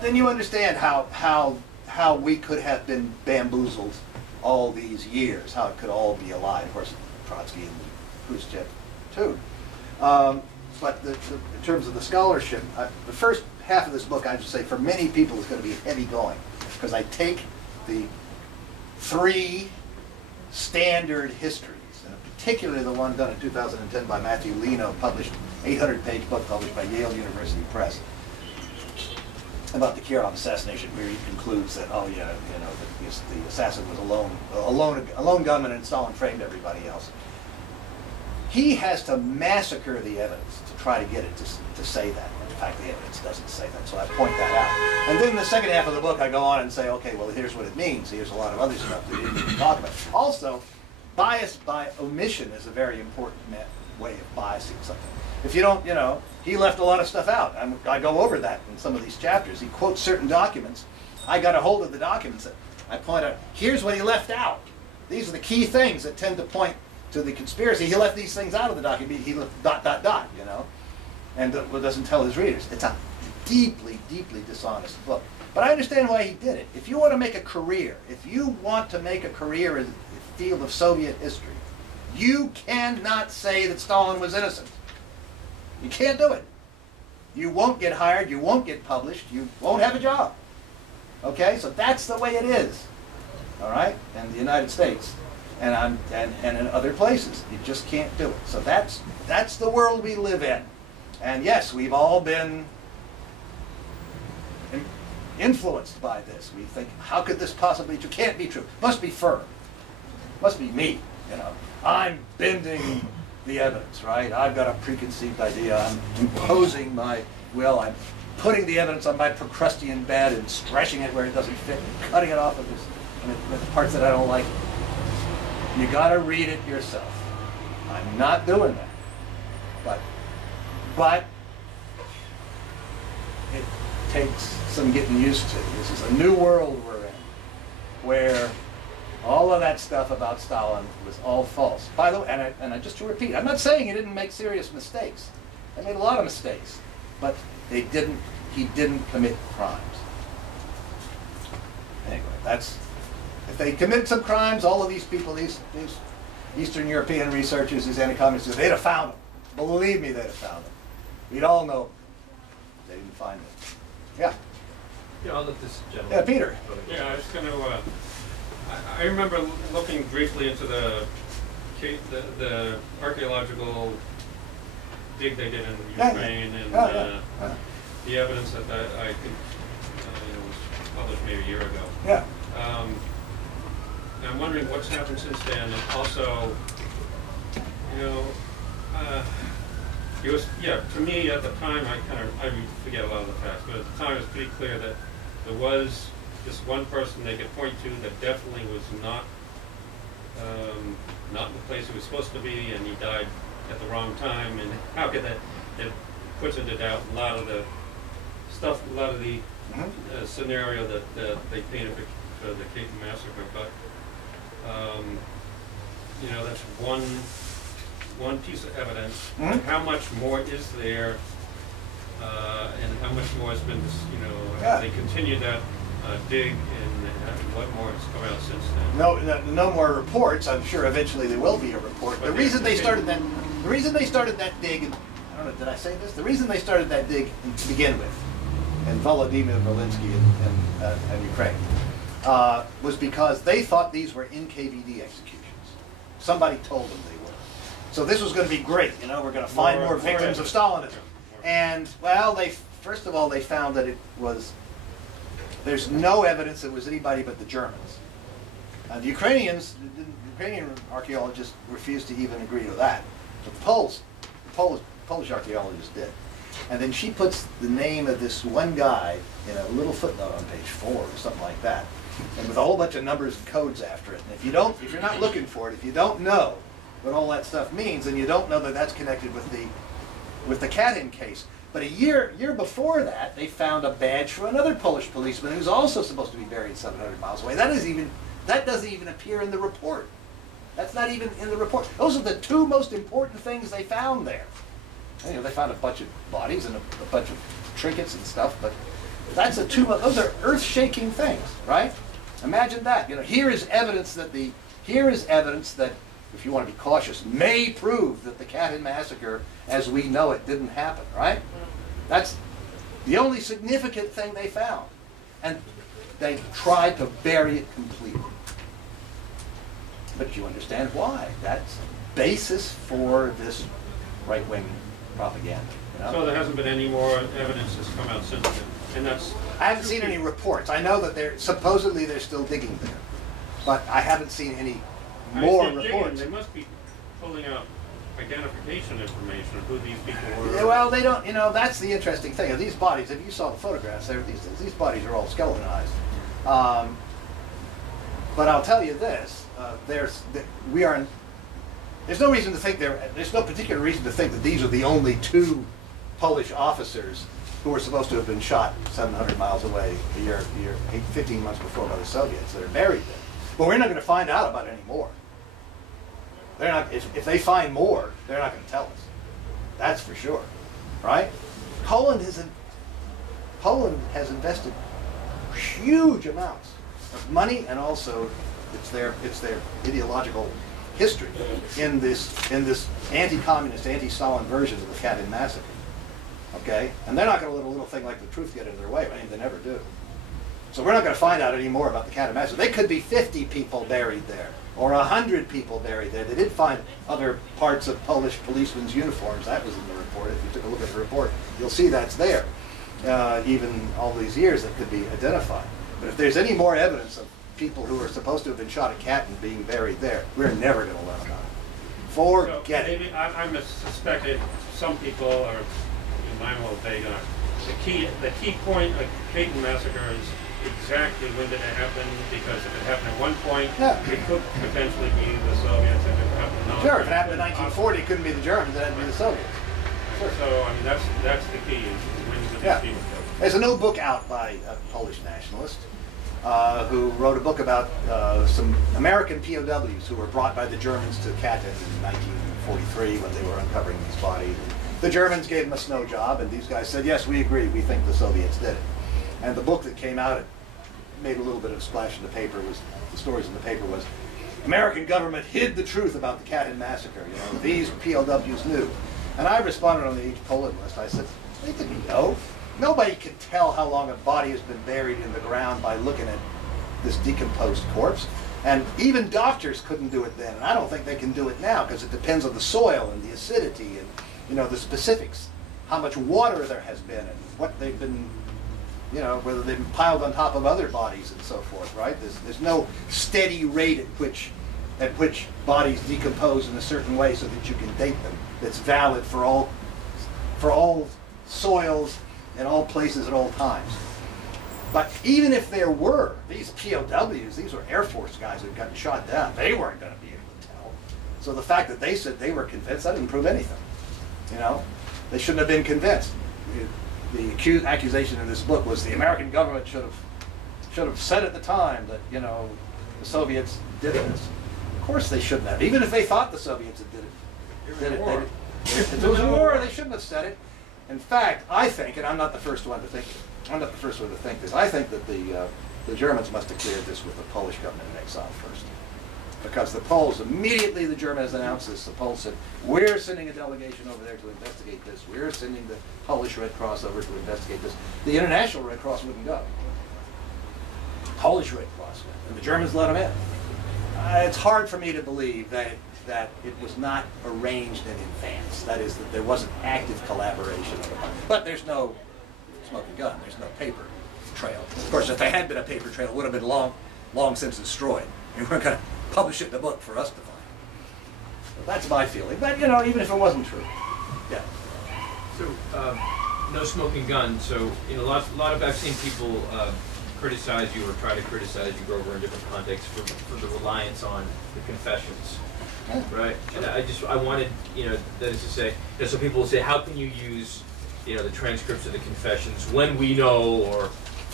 then you understand how we could have been bamboozled all these years, how it could all be a lie. Of course, Trotsky and Khrushchev too. But in terms of the scholarship, the first half of this book, I should say, for many people is going to be heavy going, because I take the three standard histories, and particularly the one done in 2010 by Matthew Leno, published, 800-page book published by Yale University Press, about the Kirov assassination, where he concludes that, oh yeah, you know, the assassin was a lone gunman and Stalin framed everybody else. He has to massacre the evidence to try to get it to say that. In fact, the evidence doesn't say that, so I point that out. And then in the second half of the book, I go on and say, okay, well, here's what it means. Here's a lot of other stuff that we didn't even talk about. Also, bias by omission is a very important way of biasing something. If you don't, you know, he left a lot of stuff out. I go over that in some of these chapters. He quotes certain documents. I got a hold of the documents. I point out, here's what he left out. These are the key things that tend to point to the conspiracy. He left these things out of the document. He left ... you know, and doesn't tell his readers. It's a deeply, deeply dishonest book. But I understand why he did it. If you want to make a career, if you want to make a career in the field of Soviet history, you cannot say that Stalin was innocent. You can't do it. You won't get hired, you won't get published, you won't have a job. Okay, so that's the way it is. All right, in the United States and in other places, you just can't do it. So that's the world we live in. And yes, we've all been influenced by this. We think, how could this possibly be true? Can't be true. Must be Furr. Must be me. You know, I'm bending the evidence, right? I've got a preconceived idea. I'm imposing my will. I'm putting the evidence on my Procrustean bed and stretching it where it doesn't fit, and cutting it off with the parts that I don't like. You got to read it yourself. I'm not doing that, but it takes some getting used to. This is a new world we're in, where all of that stuff about Stalin was all false. By the way, and I just to repeat, I'm not saying he didn't make serious mistakes. He made a lot of mistakes, but he didn't commit crimes. Anyway, if they committed some crimes, all of these people, these Eastern European researchers, these anti-communists, they'd have found them. Believe me, they'd have found them. We'd all know they didn't find them. Yeah. Yeah, I'll let this gentleman. Yeah, Peter. Yeah, I was going to. I remember looking briefly into the archaeological dig they did in Ukraine and the evidence that I think was published maybe a year ago. Yeah. And I'm wondering what's happened since then, and also, you know, it was, to me at the time, I forget a lot of the facts, but at the time it was pretty clear that there was this one person they could point to that definitely was not in the place he was supposed to be, and he died at the wrong time, and how could that, it puts into doubt a lot of the stuff, a lot of the scenario that they painted for the Katen massacre, but you know, that's one piece of evidence. How much more is there, and how much more has been, you know, have they continued that dig, and what more has come out since then? No more reports. I'm sure eventually there will be a report. But the reason they started that dig, I don't know, did I say this? The reason they started that dig to begin with, in Volodymyr Volynski and Ukraine, was because they thought these were NKVD executions. Somebody told them they were. So this was going to be great. You know, we're going to find more victims of Stalinism. And well, first of all they found that it was. There's no evidence it was anybody but the Germans. The Ukrainian archaeologists refused to even agree to that. But the Polish archaeologists did. And then she puts the name of this one guy in a little footnote on page 4 or something like that, and with a whole bunch of numbers and codes after it. And if you're not looking for it, if you don't know what all that stuff means, then you don't know that that's connected with the Katen case. But a year before that, they found a badge for another Polish policeman who's also supposed to be buried 700 miles away. That doesn't even appear in the report. That's not even in the report. Those are the two most important things they found there. You know, they found a bunch of bodies and a bunch of trinkets and stuff, but those are earth-shaking things, right? Imagine that. You know, here is evidence that, if you want to be cautious, may prove that the Katen massacre, as we know it, didn't happen, right? That's the only significant thing they found. And they tried to bury it completely. But you understand why. That's the basis for this right-wing propaganda. You know? So there hasn't been any more evidence that's come out since then, and that's. I haven't seen any reports. I know that supposedly they're still digging there, but I haven't seen any more reports. They must be pulling out identification information of who these people were. Yeah, well, they don't. You know, that's the interesting thing. Of these bodies, if you saw the photographs, these bodies are all skeletonized. But I'll tell you this: there's no reason to think there's no particular reason to think that these are the only two Polish officers who were supposed to have been shot 700 miles away 15 months before by the Soviets that are buried there. But we're not going to find out about any more. They're not. If they find more, they're not going to tell us. That's for sure, right? Poland has invested huge amounts of money, and also it's their ideological history in this anti-communist, anti-Stalin version of the Katen massacre. Okay, and they're not going to let a little thing like the truth get in their way. I mean, they never do. So we're not going to find out any more about the Katen massacre. They could be 50 people buried there, or 100 people buried there. They did find other parts of Polish policemen's uniforms. That was in the report. If you took a look at the report, you'll see that's there. Even all these years, that could be identified. But if there's any more evidence of people who are supposed to have been shot at Katen being buried there, we're never going to learn about it. Forget it. Maybe I'm suspecting some people are, I'm a little vague on it. The key point of the Katen massacre is exactly when did it happen, because if it happened at one point, it could potentially be the Soviets. If it happened now, sure, if it happened in 1940, it couldn't be the Germans, it had to be the Soviets. Sure. So, I mean, that's the key, is when did these people go. There's a new book out by a Polish nationalist who wrote a book about some American POWs who were brought by the Germans to Katen in 1943 when they were uncovering these bodies. The Germans gave them a snow job, and these guys said, yes, we agree, we think the Soviets did it. And the book that came out, it made a little bit of a splash in the paper, the stories in the paper was, American government hid the truth about the Katen massacre, you know, these POWs knew. And I responded on the Each Poland list, I said, they didn't know. Nobody could tell how long a body has been buried in the ground by looking at this decomposed corpse. And even doctors couldn't do it then, and I don't think they can do it now, because it depends on the soil and the acidity and, you know, the specifics, how much water there has been and what they've been, you know, whether they've been piled on top of other bodies and so forth, right? There's no steady rate at which bodies decompose in a certain way so that you can date them that's valid for all soils in all places at all times. But even if there were, these POWs, these were Air Force guys who had gotten shot down, they weren't going to be able to tell. So the fact that they said they were convinced, that didn't prove anything. You know, they shouldn't have been convinced. The accusation in this book was the American government should have said at the time that, you know, the Soviets did this. Of course they shouldn't have. Even if they thought the Soviets did it. If it was a war, they shouldn't have said it. In fact, I think, and I'm not the first one to think this, I think that the Germans must have cleared this with the Polish government in exile first. Because the Poles, immediately the Germans announced this, the Poles said, we're sending a delegation over there to investigate this. We're sending the Polish Red Cross over to investigate this. The International Red Cross wouldn't go. Polish Red Cross went, and the Germans let them in. It's hard for me to believe that it was not arranged in advance. That is, that there wasn't active collaboration. But there's no smoking gun. There's no paper trail. Of course, if there had been a paper trail, it would have been long since destroyed. We weren't going to publish it in a book for us to find. So that's my feeling. But, you know, even if it wasn't true. Yeah. So, no smoking gun. So, you know, a lot of I've seen people criticize you or try to criticize you, Grover, in different contexts for the reliance on the confessions. Right, and I wanted, you know, that is to say, you know, so people will say, how can you use, you know, the transcripts of the confessions when we know, or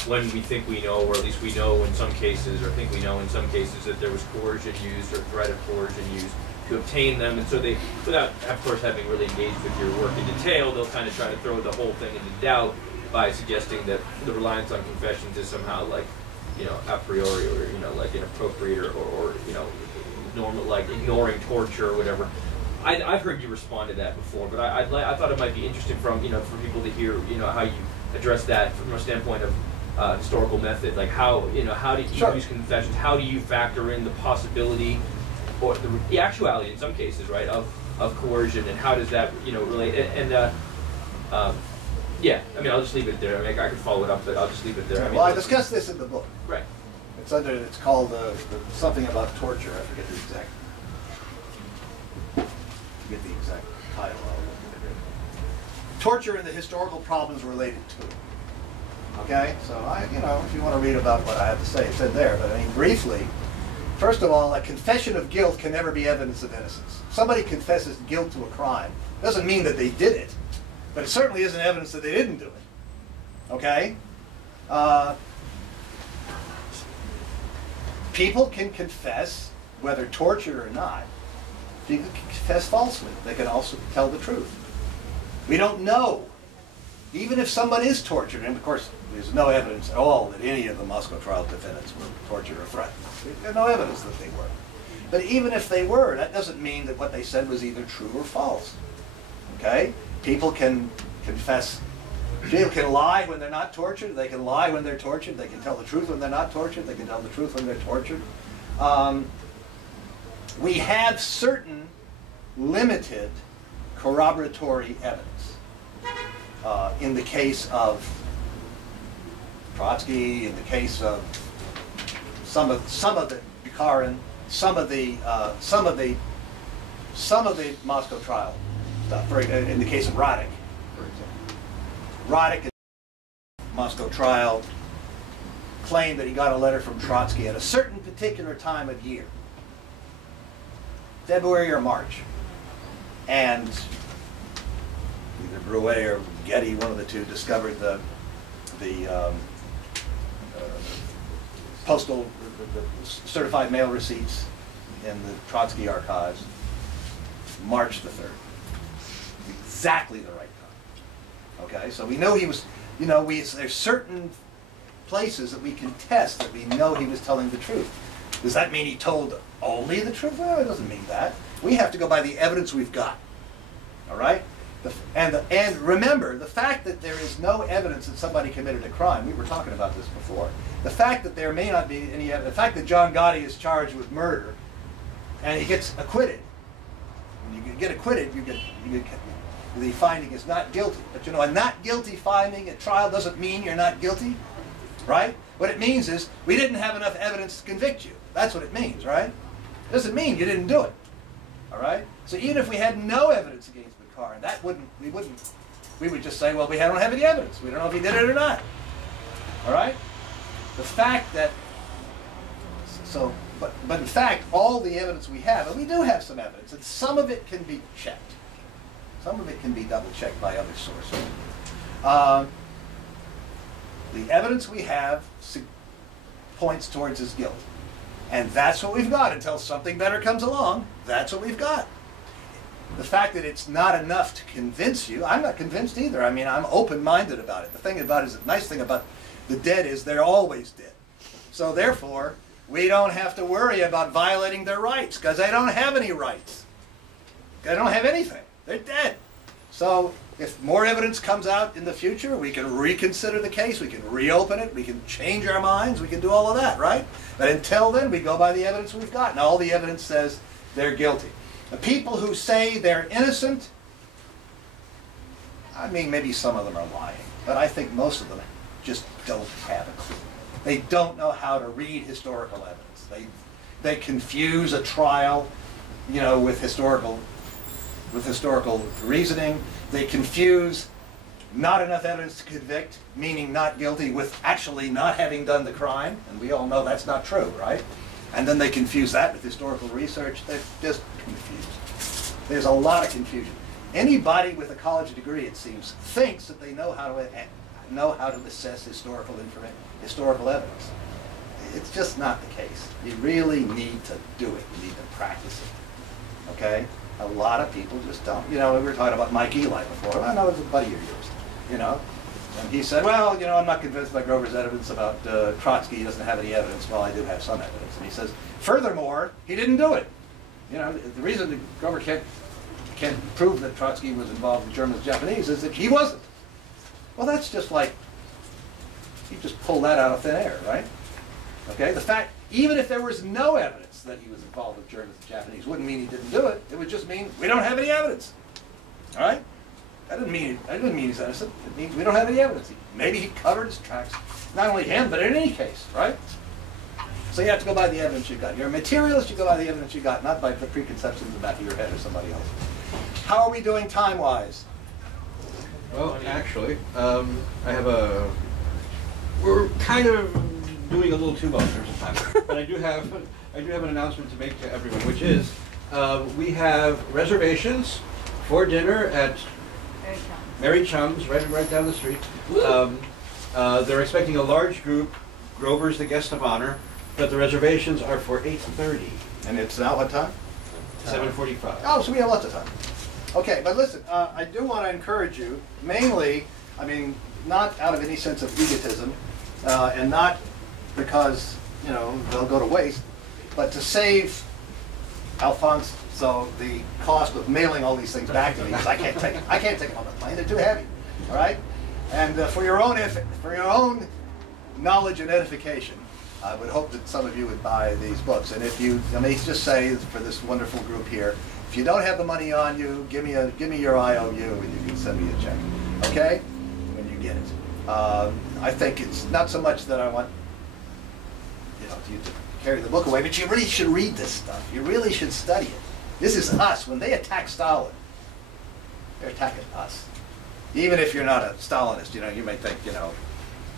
when we think we know, or at least we know in some cases, or think we know in some cases, that there was coercion used or threat of coercion used to obtain them, and so they, without, of course, having really engaged with your work in detail, they'll kind of try to throw the whole thing into doubt by suggesting that the reliance on confessions is somehow like, you know, a priori, or, you know, like inappropriate, or you know, normal, like ignoring torture or whatever. I've heard you respond to that before, but I thought it might be interesting from, you know, for people to hear, you know, how you address that from a standpoint of historical method, like how, you know, how do you use confessions? How do you factor in the possibility or the actuality in some cases, right, of coercion, and how does that, you know, relate? Yeah, I mean, I'll just leave it there. I mean, I could follow it up, but I'll just leave it there. I mean, well, I discussed this in the book. Right. It's called something about torture. I forget the exact title of it. Torture and the historical problems related to it. Okay, so you know, if you want to read about what I have to say, it's in there. But I mean, briefly, first of all, a confession of guilt can never be evidence of innocence. Somebody confesses guilt to a crime doesn't mean that they did it, but it certainly isn't evidence that they didn't do it. Okay. People can confess, whether tortured or not. People can confess falsely. They can also tell the truth. We don't know. Even if someone is tortured, and of course there's no evidence at all that any of the Moscow trial defendants were tortured or threatened. There's no evidence that they were. But even if they were, that doesn't mean that what they said was either true or false. Okay? People can confess. People can lie when they're not tortured. They can lie when they're tortured. They can tell the truth when they're not tortured. They can tell the truth when they're tortured. We have certain limited corroboratory evidence. In the case of Trotsky, in the case of some of the Bukharin, some of the Moscow trial stuff. In the case of Radek, for example, Radek in the Moscow trial claimed that he got a letter from Trotsky at a certain particular time of year, February or March, and either Brouet or Getty, one of the two, discovered the postal, the certified mail receipts in the Trotsky archives, March the 3rd. Exactly the right time. Okay, so we know he was, you know, there's certain places that we can test that we know he was telling the truth. Does that mean he told only the truth? Well, it doesn't mean that. We have to go by the evidence we've got. All right? And remember, the fact that there is no evidence that somebody committed a crime, we were talking about this before, the fact that there may not be any evidence, the fact that John Gotti is charged with murder and he gets acquitted, when you get acquitted, the finding is not guilty. But you know, a not guilty finding at trial doesn't mean you're not guilty, right? What it means is we didn't have enough evidence to convict you. That's what it means, right? It doesn't mean you didn't do it, all right? So even if we had no evidence against Bukharin, we would just say, well, we don't have any evidence. We don't know if he did it or not, all right? the fact that, but in fact, all the evidence we have, and we do have some evidence, and some of it can be checked. Some of it can be double-checked by other sources. The evidence we have points towards his guilt. And that's what we've got until something better comes along. That's what we've got. The fact that it's not enough to convince you, I'm not convinced either. I mean, I'm open-minded about it. The thing about it is, the nice thing about the dead is they're always dead. So therefore, we don't have to worry about violating their rights, because they don't have any rights. They don't have anything. They're dead. So if more evidence comes out in the future, we can reconsider the case, we can reopen it, we can change our minds, we can do all of that, right? But until then, we go by the evidence we've got, and all the evidence says they're guilty. The people who say they're innocent, I mean, maybe some of them are lying, but I think most of them just don't have a clue. They don't know how to read historical evidence. They confuse a trial, you know, with historical reasoning. They confuse not enough evidence to convict, meaning not guilty, with actually not having done the crime. And we all know that's not true, right? And then they confuse that with historical research. They're just confused. There's a lot of confusion. Anybody with a college degree, it seems, thinks that they know how to assess historical evidence. It's just not the case. You really need to do it. You need to practice it. Okay? A lot of people just don't. You know, we were talking about Mike Eli before. I know it's a buddy of yours. You know, and he said, well, you know, I'm not convinced by Grover's evidence about Trotsky. He doesn't have any evidence. Well, I do have some evidence. And he says, furthermore, he didn't do it. You know, the reason that Grover can't prove that Trotsky was involved in Germans and Japanese is that he wasn't. Well, that's just like, you just pull that out of thin air, right? Okay, the fact, even if there was no evidence that he was involved with Germans and Japanese, wouldn't mean he didn't do it. It would just mean we don't have any evidence. All right? That didn't mean he's innocent. It means we don't have any evidence. Maybe he covered his tracks. Not only him, but in any case, right? So you have to go by the evidence you got. You're a materialist, you go by the evidence you got, not by the preconceptions in the back of your head or somebody else. How are we doing time-wise? Well, actually, I have we're kind of doing a little too well in terms of time, but I do have an announcement to make to everyone, which is we have reservations for dinner at Mary Chum's, right down the street. They're expecting a large group. Grover's the guest of honor, but the reservations are for 8:30. And it's now what time? 7:45. Oh, so we have lots of time. Okay, but listen, I do want to encourage you, mainly, I mean, not out of any sense of egotism, and not because, you know, they'll go to waste, but to save Alphonse the cost of mailing all these things back to me, because I can't take them on the plane, they're too heavy, all right? And for your own knowledge and edification, I would hope that some of you would buy these books. And if you, I may just say for this wonderful group here, if you don't have the money on you, give me your IOU and you can send me a check, okay? When you get it. I think it's not so much that I want, you know, you to carry the book away, but you really should read this stuff. You really should study it. This is us. When they attack Stalin, they're attacking us. Even if you're not a Stalinist, you know, you may think, you know,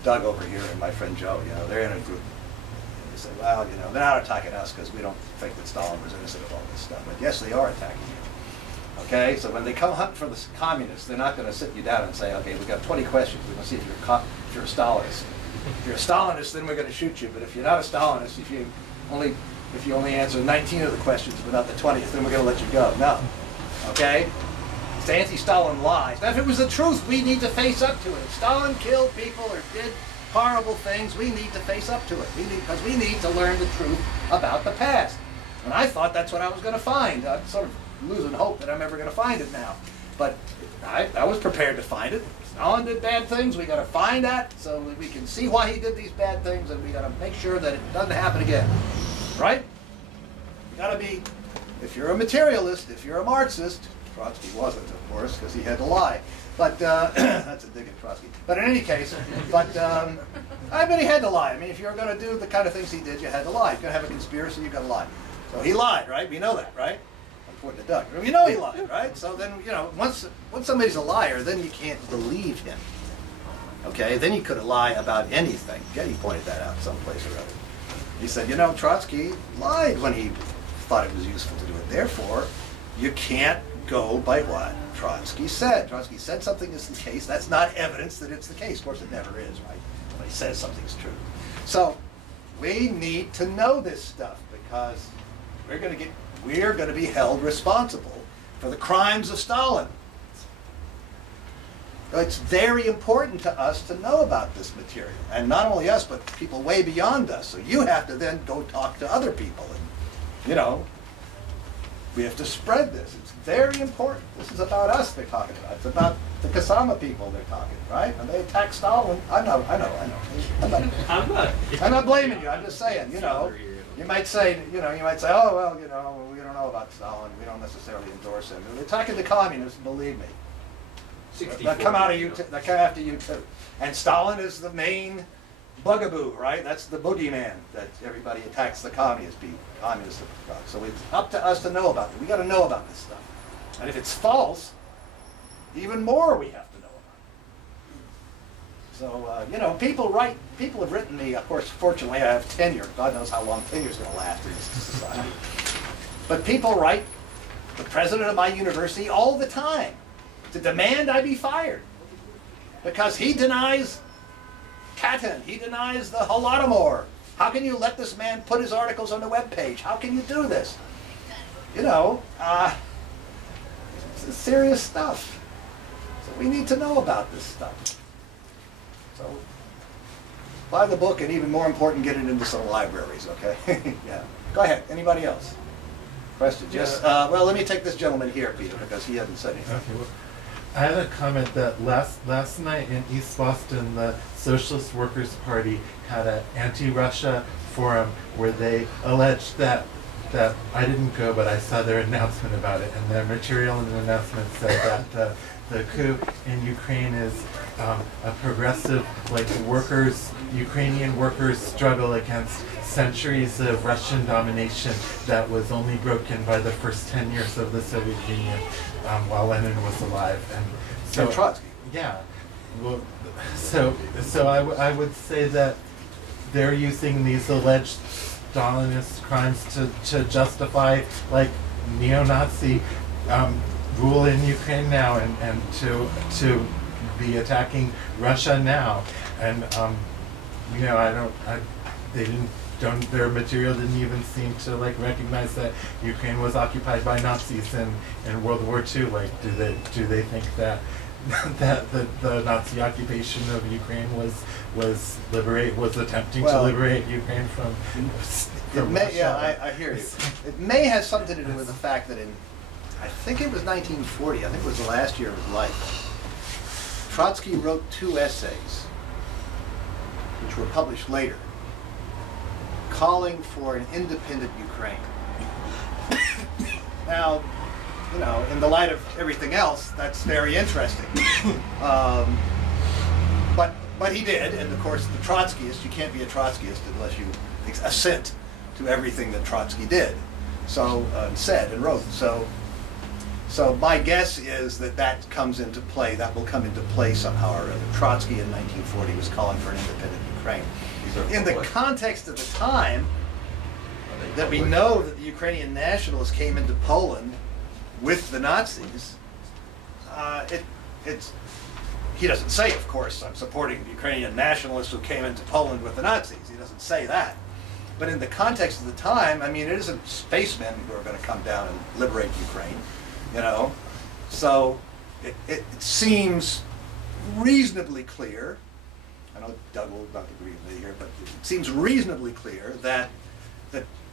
Doug over here and my friend Joe, you know, they're in a group. And you say, well, you know, they're not attacking us because we don't think that Stalin was innocent of all this stuff. But yes, they are attacking you. Okay, so when they come hunting for the communists, they're not going to sit you down and say, okay, we've got 20 questions. We're going to see if you're a Stalinist. If you're a Stalinist, then we're going to shoot you. But if you're not a Stalinist, if you only answer 19 of the questions but not the 20th, then we're going to let you go. No. Okay? It's anti-Stalin lies. Now, if it was the truth, we need to face up to it. If Stalin killed people or did horrible things, we need to face up to it. Because we need to learn the truth about the past. And I thought that's what I was going to find. I'm sort of losing hope that I'm ever going to find it now. But I was prepared to find it. Stalin did bad things. We got to find that so that we can see why he did these bad things, and we got to make sure that it doesn't happen again. Right? You got to be, if you're a materialist, if you're a Marxist, Trotsky wasn't, of course, because he had to lie. But that's a dig at Trosky. But in any case, I bet he had to lie. I mean, if you're going to do the kind of things he did, you had to lie. If you're going to have a conspiracy, you've got to lie. So he lied, right? We know that, right? I'm pointing to Doug. We know he lied, right? So then, you know, once somebody's a liar, then you can't believe him. Okay, then he could lie about anything. Getty pointed that out someplace or other. He said, you know, Trotsky lied when he thought it was useful to do it. Therefore, you can't go by what Trotsky said. Trotsky said something is the case. That's not evidence that it's the case. Of course, it never is, right? When he says something's true. So we need to know this stuff because we're going to be held responsible for the crimes of Stalin. It's very important to us to know about this material, and not only us, but people way beyond us. So you have to then go talk to other people, and you know, we have to spread this. It's very important. This is about us they're talking about. It's about the Kasama people they're talking, right? And they attack Stalin. I know. I'm not blaming you. I'm just saying, you know, you might say, oh well, you know, we don't know about Stalin. We don't necessarily endorse him. They're attacking the communists. Believe me. That come out of you. That come after you too. And Stalin is the main bugaboo, right? That's the boogeyman that everybody attacks the communists. So it's up to us to know about it. We got to know about this stuff. And if it's false, even more we have to know about it. So you know, people have written me. Of course, fortunately, I have tenure. God knows how long tenure's going to last in this society. But people write the president of my university all the time to demand I be fired because he denies Katen, he denies the Holodomor. How can you let this man put his articles on the web page? How can you do this? You know, it's serious stuff. So we need to know about this stuff. So buy the book, and even more important, get it into some libraries, okay? Yeah. Go ahead. Anybody else? Questions? Yes. Well, let me take this gentleman here, Peter, because he hasn't said anything. Okay, well, I had a comment that last night in East Boston, the Socialist Workers' Party had an anti-Russia forum where they alleged that I didn't go, but I saw their announcement about it, and their material in the announcement said that the coup in Ukraine is a progressive, like, Ukrainian workers struggle against centuries of Russian domination that was only broken by the first 10 years of the Soviet Union while Lenin was alive. And so, and Trotsky. Yeah. Well, so I would say that they're using these alleged Stalinist crimes to justify, like, neo-Nazi rule in Ukraine now, and to be attacking Russia now. And you know, their material didn't even seem to, like, recognize that Ukraine was occupied by Nazis in World War II. Like, do they think that the Nazi occupation of Ukraine was attempting to liberate Ukraine from Russia? Yeah, I hear you. It may have something to do with the fact that I think it was 1940, I think it was the last year of his life, Trotsky wrote 2 essays, which were published later, calling for an independent Ukraine. Now, you know, in the light of everything else, that's very interesting. But he did, and of course, the Trotskyist, you can't be a Trotskyist unless you assent to everything that Trotsky did, so said and wrote. So my guess is that comes into play. That will come into play somehow or other. Trotsky in 1940 was calling for an independent Ukraine. In the context of the time, that we know that the Ukrainian nationalists came into Poland with the Nazis, he doesn't say, of course, I'm supporting the Ukrainian nationalists who came into Poland with the Nazis. He doesn't say that. But in the context of the time, I mean, it isn't spacemen who are going to come down and liberate Ukraine, you know. So it seems reasonably clear, I know Doug will not agree with me here, but it seems reasonably clear that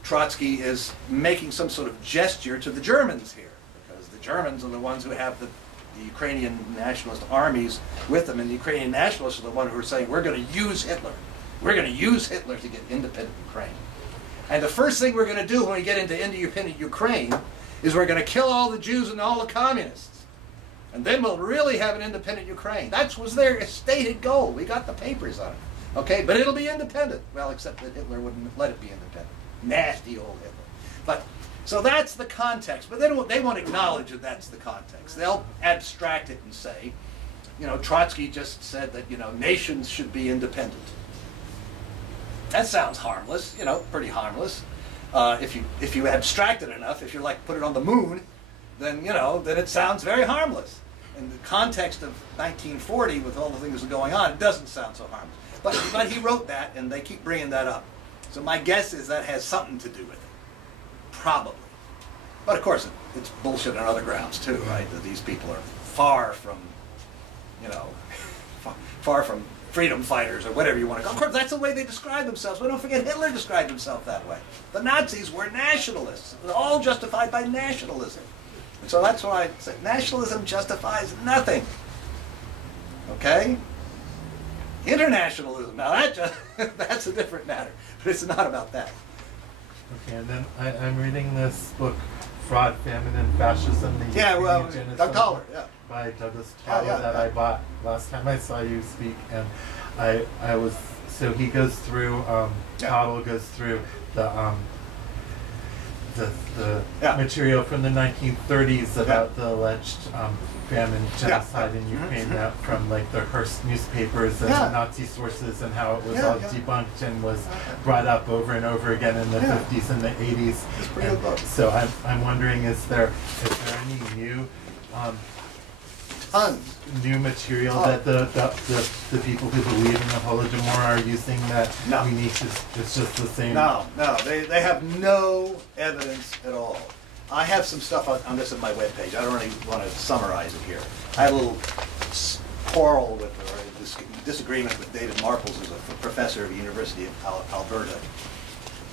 Trotsky is making some sort of gesture to the Germans here, because the Germans are the ones who have the Ukrainian nationalist armies with them, and the Ukrainian nationalists are the ones who are saying, we're going to use Hitler. We're going to use Hitler to get independent Ukraine. And the first thing we're going to do when we get into independent Ukraine is we're going to kill all the Jews and all the communists. And then we'll really have an independent Ukraine. That was their stated goal. We got the papers on it. Okay, but it'll be independent. Well, except that Hitler wouldn't let it be independent. Nasty old Hitler. But so that's the context. But they won't acknowledge that that's the context. They'll abstract it and say, Trotsky just said that, nations should be independent. That sounds harmless, pretty harmless. If you abstract it enough, if you're like put it on the moon, then then it sounds very harmless. In the context of 1940, with all the things that are going on, it doesn't sound so harmless. But he wrote that, and they keep bringing that up. So my guess is that has something to do with it, probably. But of course, it's bullshit on other grounds too, right? That these people are far from, far from freedom fighters or whatever you want to call them. Of course, that's the way they describe themselves. But don't forget, Hitler described himself that way. The Nazis were nationalists. It was all justified by nationalism. And so that's why I say nationalism justifies nothing. Okay? Internationalism, now that's a different matter. But it's not about that. Okay, and then I'm reading this book, Fraud, Famine, and Fascism. Doug Toller, by Douglas Toller that I bought last time I saw you speak, and I was he goes through Toller goes through the material from the 1930s about the alleged famine, genocide in Ukraine, that from like the Hearst newspapers and Nazi sources, and how it was all debunked and was brought up over and over again in the 50s and the 80s. It's pretty good book. So I'm wondering, is there any new new material that the people who believe in the Holodomor are using that we need to? It's just the same. No, they have no evidence at all. I have some stuff on this on my webpage. I don't really want to summarize it here. I had a little quarrel with, or disagreement with David Marples, who's a professor at the University of Alberta.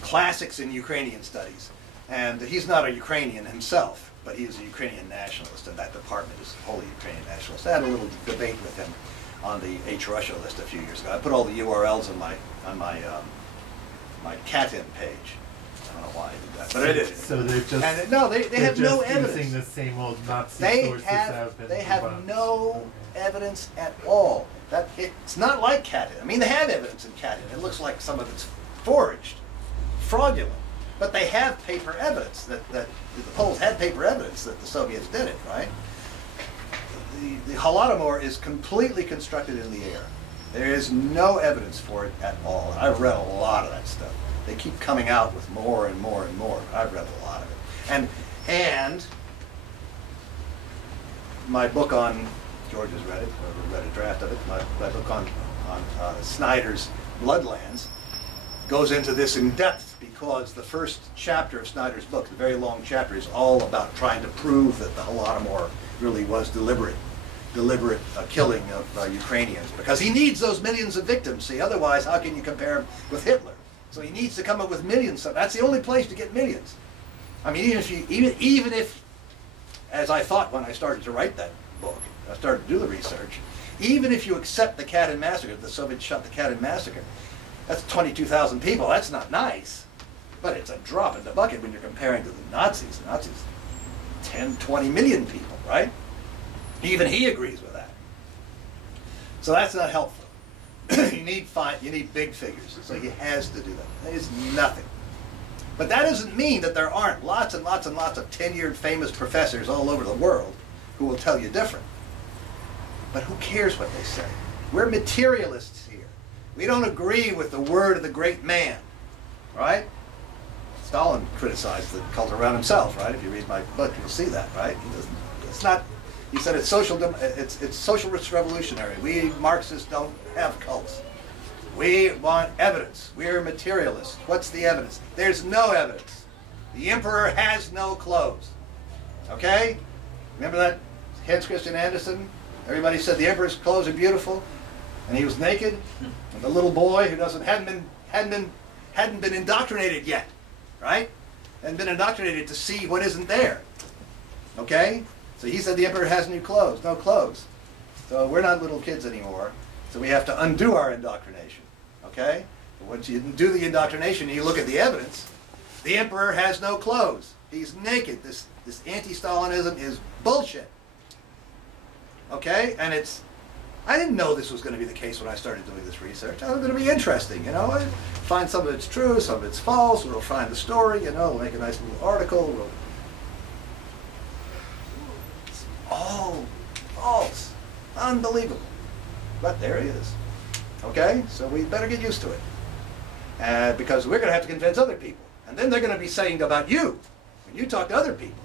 Classics in Ukrainian studies. And he's not a Ukrainian himself, but he is a Ukrainian nationalist, and that department is wholly Ukrainian nationalist. I had a little debate with him on the H Russia list a few years ago. I put all the URLs on my Katen page. I don't know why I did that, but I did. So they're just they have no evidence. Using the same old Nazi sources that have been They have no evidence at all. That it's not like Katen. I mean, they have evidence in Katen. It looks like some of it's forged, fraudulent, but they have paper evidence that the Poles had paper evidence that the Soviets did it, right? The Holodomor is completely constructed in the air. There is no evidence for it at all. And I've read a lot of that stuff. They keep coming out with more and more and more. I've read a lot of it. And my book on, George has read it, or read a draft of it, my book on Snyder's Bloodlands goes into this in depth, because the first chapter of Snyder's book, the very long chapter, is all about trying to prove that the Holodomor really was deliberate killing of Ukrainians, because he needs those millions of victims. See, otherwise, how can you compare him with Hitler? So he needs to come up with millions. So that's the only place to get millions. I mean, even if, as I thought when I started to write that book, I started to do the research, even if you accept the Katen massacre, the Soviets shot the Katen massacre, that's 22,000 people. That's not nice, but it's a drop in the bucket when you're comparing to the Nazis. The Nazis, 10, 20 million people, right? Even he agrees with that. So that's not helpful. you need big figures, so he has to do that. There's nothing. But that doesn't mean that there aren't lots and lots and lots of tenured famous professors all over the world who will tell you different. But who cares what they say? We're materialists here. We don't agree with the word of the great man, right? Stalin criticized the cult around himself, right? If you read my book, you'll see that, right? It's not. He said it's socialist revolutionary. We Marxists don't have cults. We want evidence. We're materialists. What's the evidence? There's no evidence. The emperor has no clothes. Okay? Remember that Hans Christian Andersen? Everybody said the emperor's clothes are beautiful, and he was naked. And the little boy who hadn't been indoctrinated yet, right? Hadn't been indoctrinated to see what isn't there. Okay? So he said the emperor has no clothes. So we're not little kids anymore. So we have to undo our indoctrination. Okay? But once you do the indoctrination and you look at the evidence, the emperor has no clothes. He's naked. This anti-Stalinism is bullshit. Okay? And I didn't know this was going to be the case when I started doing this research. I was going to be interesting, you know. I'd find some of it's true, some of it's false. We'll find the story, you know. We'll make a nice little article. It's all false. Unbelievable. But there he is. Okay? So we better get used to it. Because we're going to have to convince other people. And then they're going to be saying about you, when you talk to other people,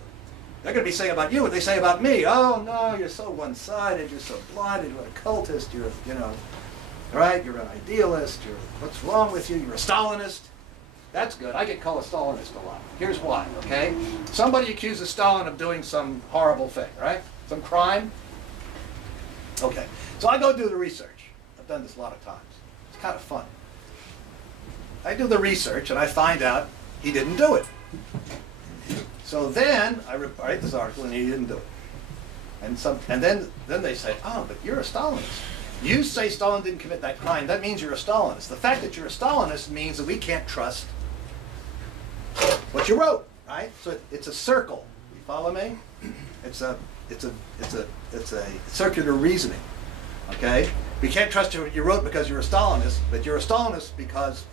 they're going to be saying about you what they say about me. Oh, no, you're so one-sided, you're so blinded, you're a cultist, you're, you know, right? You're an idealist, what's wrong with you? You're a Stalinist. That's good. I get called a Stalinist a lot. Here's why, okay? Somebody accuses Stalin of doing some horrible thing, right? Some crime. Okay. So I go do the research. I've done this a lot of times. It's kind of fun. I do the research and I find out he didn't do it. So then I write this article and he didn't do it. And then they say, oh, but you're a Stalinist. You say Stalin didn't commit that crime. That means you're a Stalinist. The fact that you're a Stalinist means that we can't trust what you wrote, right? So it's a circle. You follow me? It's a circular reasoning. Okay? We can't trust what you wrote because you're a Stalinist, but you're a Stalinist because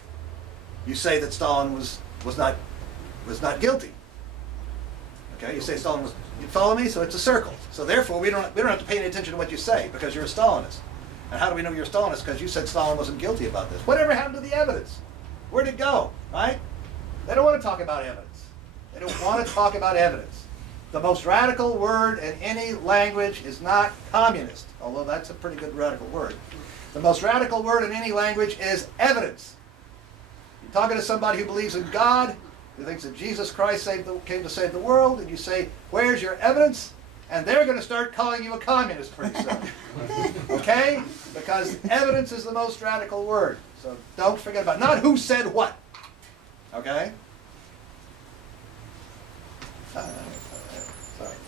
you say that Stalin was not guilty. Okay? You say Stalin was. You follow me? So it's a circle. So therefore, we don't have to pay any attention to what you say because you're a Stalinist. And how do we know you're a Stalinist? Because you said Stalin wasn't guilty about this. Whatever happened to the evidence? Where'd it go? Right? They don't want to talk about evidence. They don't want to talk about evidence. The most radical word in any language is not communist, although that's a pretty good radical word. The most radical word in any language is evidence. You're talking to somebody who believes in God, who thinks that Jesus Christ came to save the world, and you say, where's your evidence? And they're going to start calling you a communist pretty soon. Okay? Because evidence is the most radical word. So don't forget about it. Not who said what. Okay? Sorry.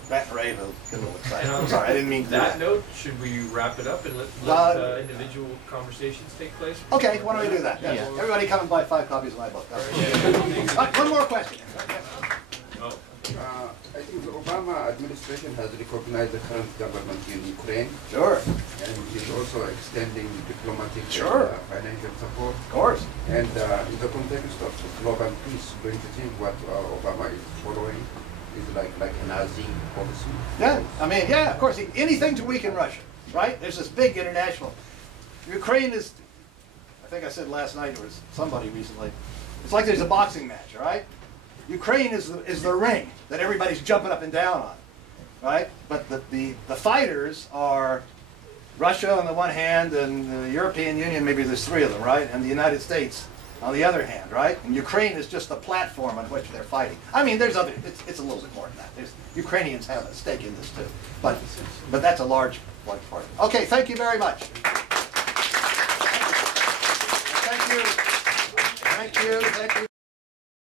Matt and Ray will get a little excited. I'm sorry, I didn't mean to do That that. note, should we wrap it up and let individual conversations take place? Okay, why don't we do that? Yes. Yeah. Everybody come and buy 5 copies of my book. One more question. Oh. I think the Obama administration has recognized the current government in Ukraine, Sure. and is also extending diplomatic Sure. and financial support. Of course. And in the context of global peace, don't you think what Obama is following is like a Nazi policy? Yeah, I mean, yeah, of course. Anything to weaken Russia, right? There's this big international. Ukraine is, I think I said last night, or somebody recently, it's like there's a boxing match, all right? Ukraine is the ring that everybody's jumping up and down on, right? But the fighters are Russia on the one hand, and the European Union, maybe there's 3 of them, right? And the United States on the other hand, right? And Ukraine is just the platform on which they're fighting. I mean, there's other, it's a little bit more than that. Ukrainians have a stake in this too. But that's a large part of it. Okay, thank you very much. Thank you. Thank you. Thank you.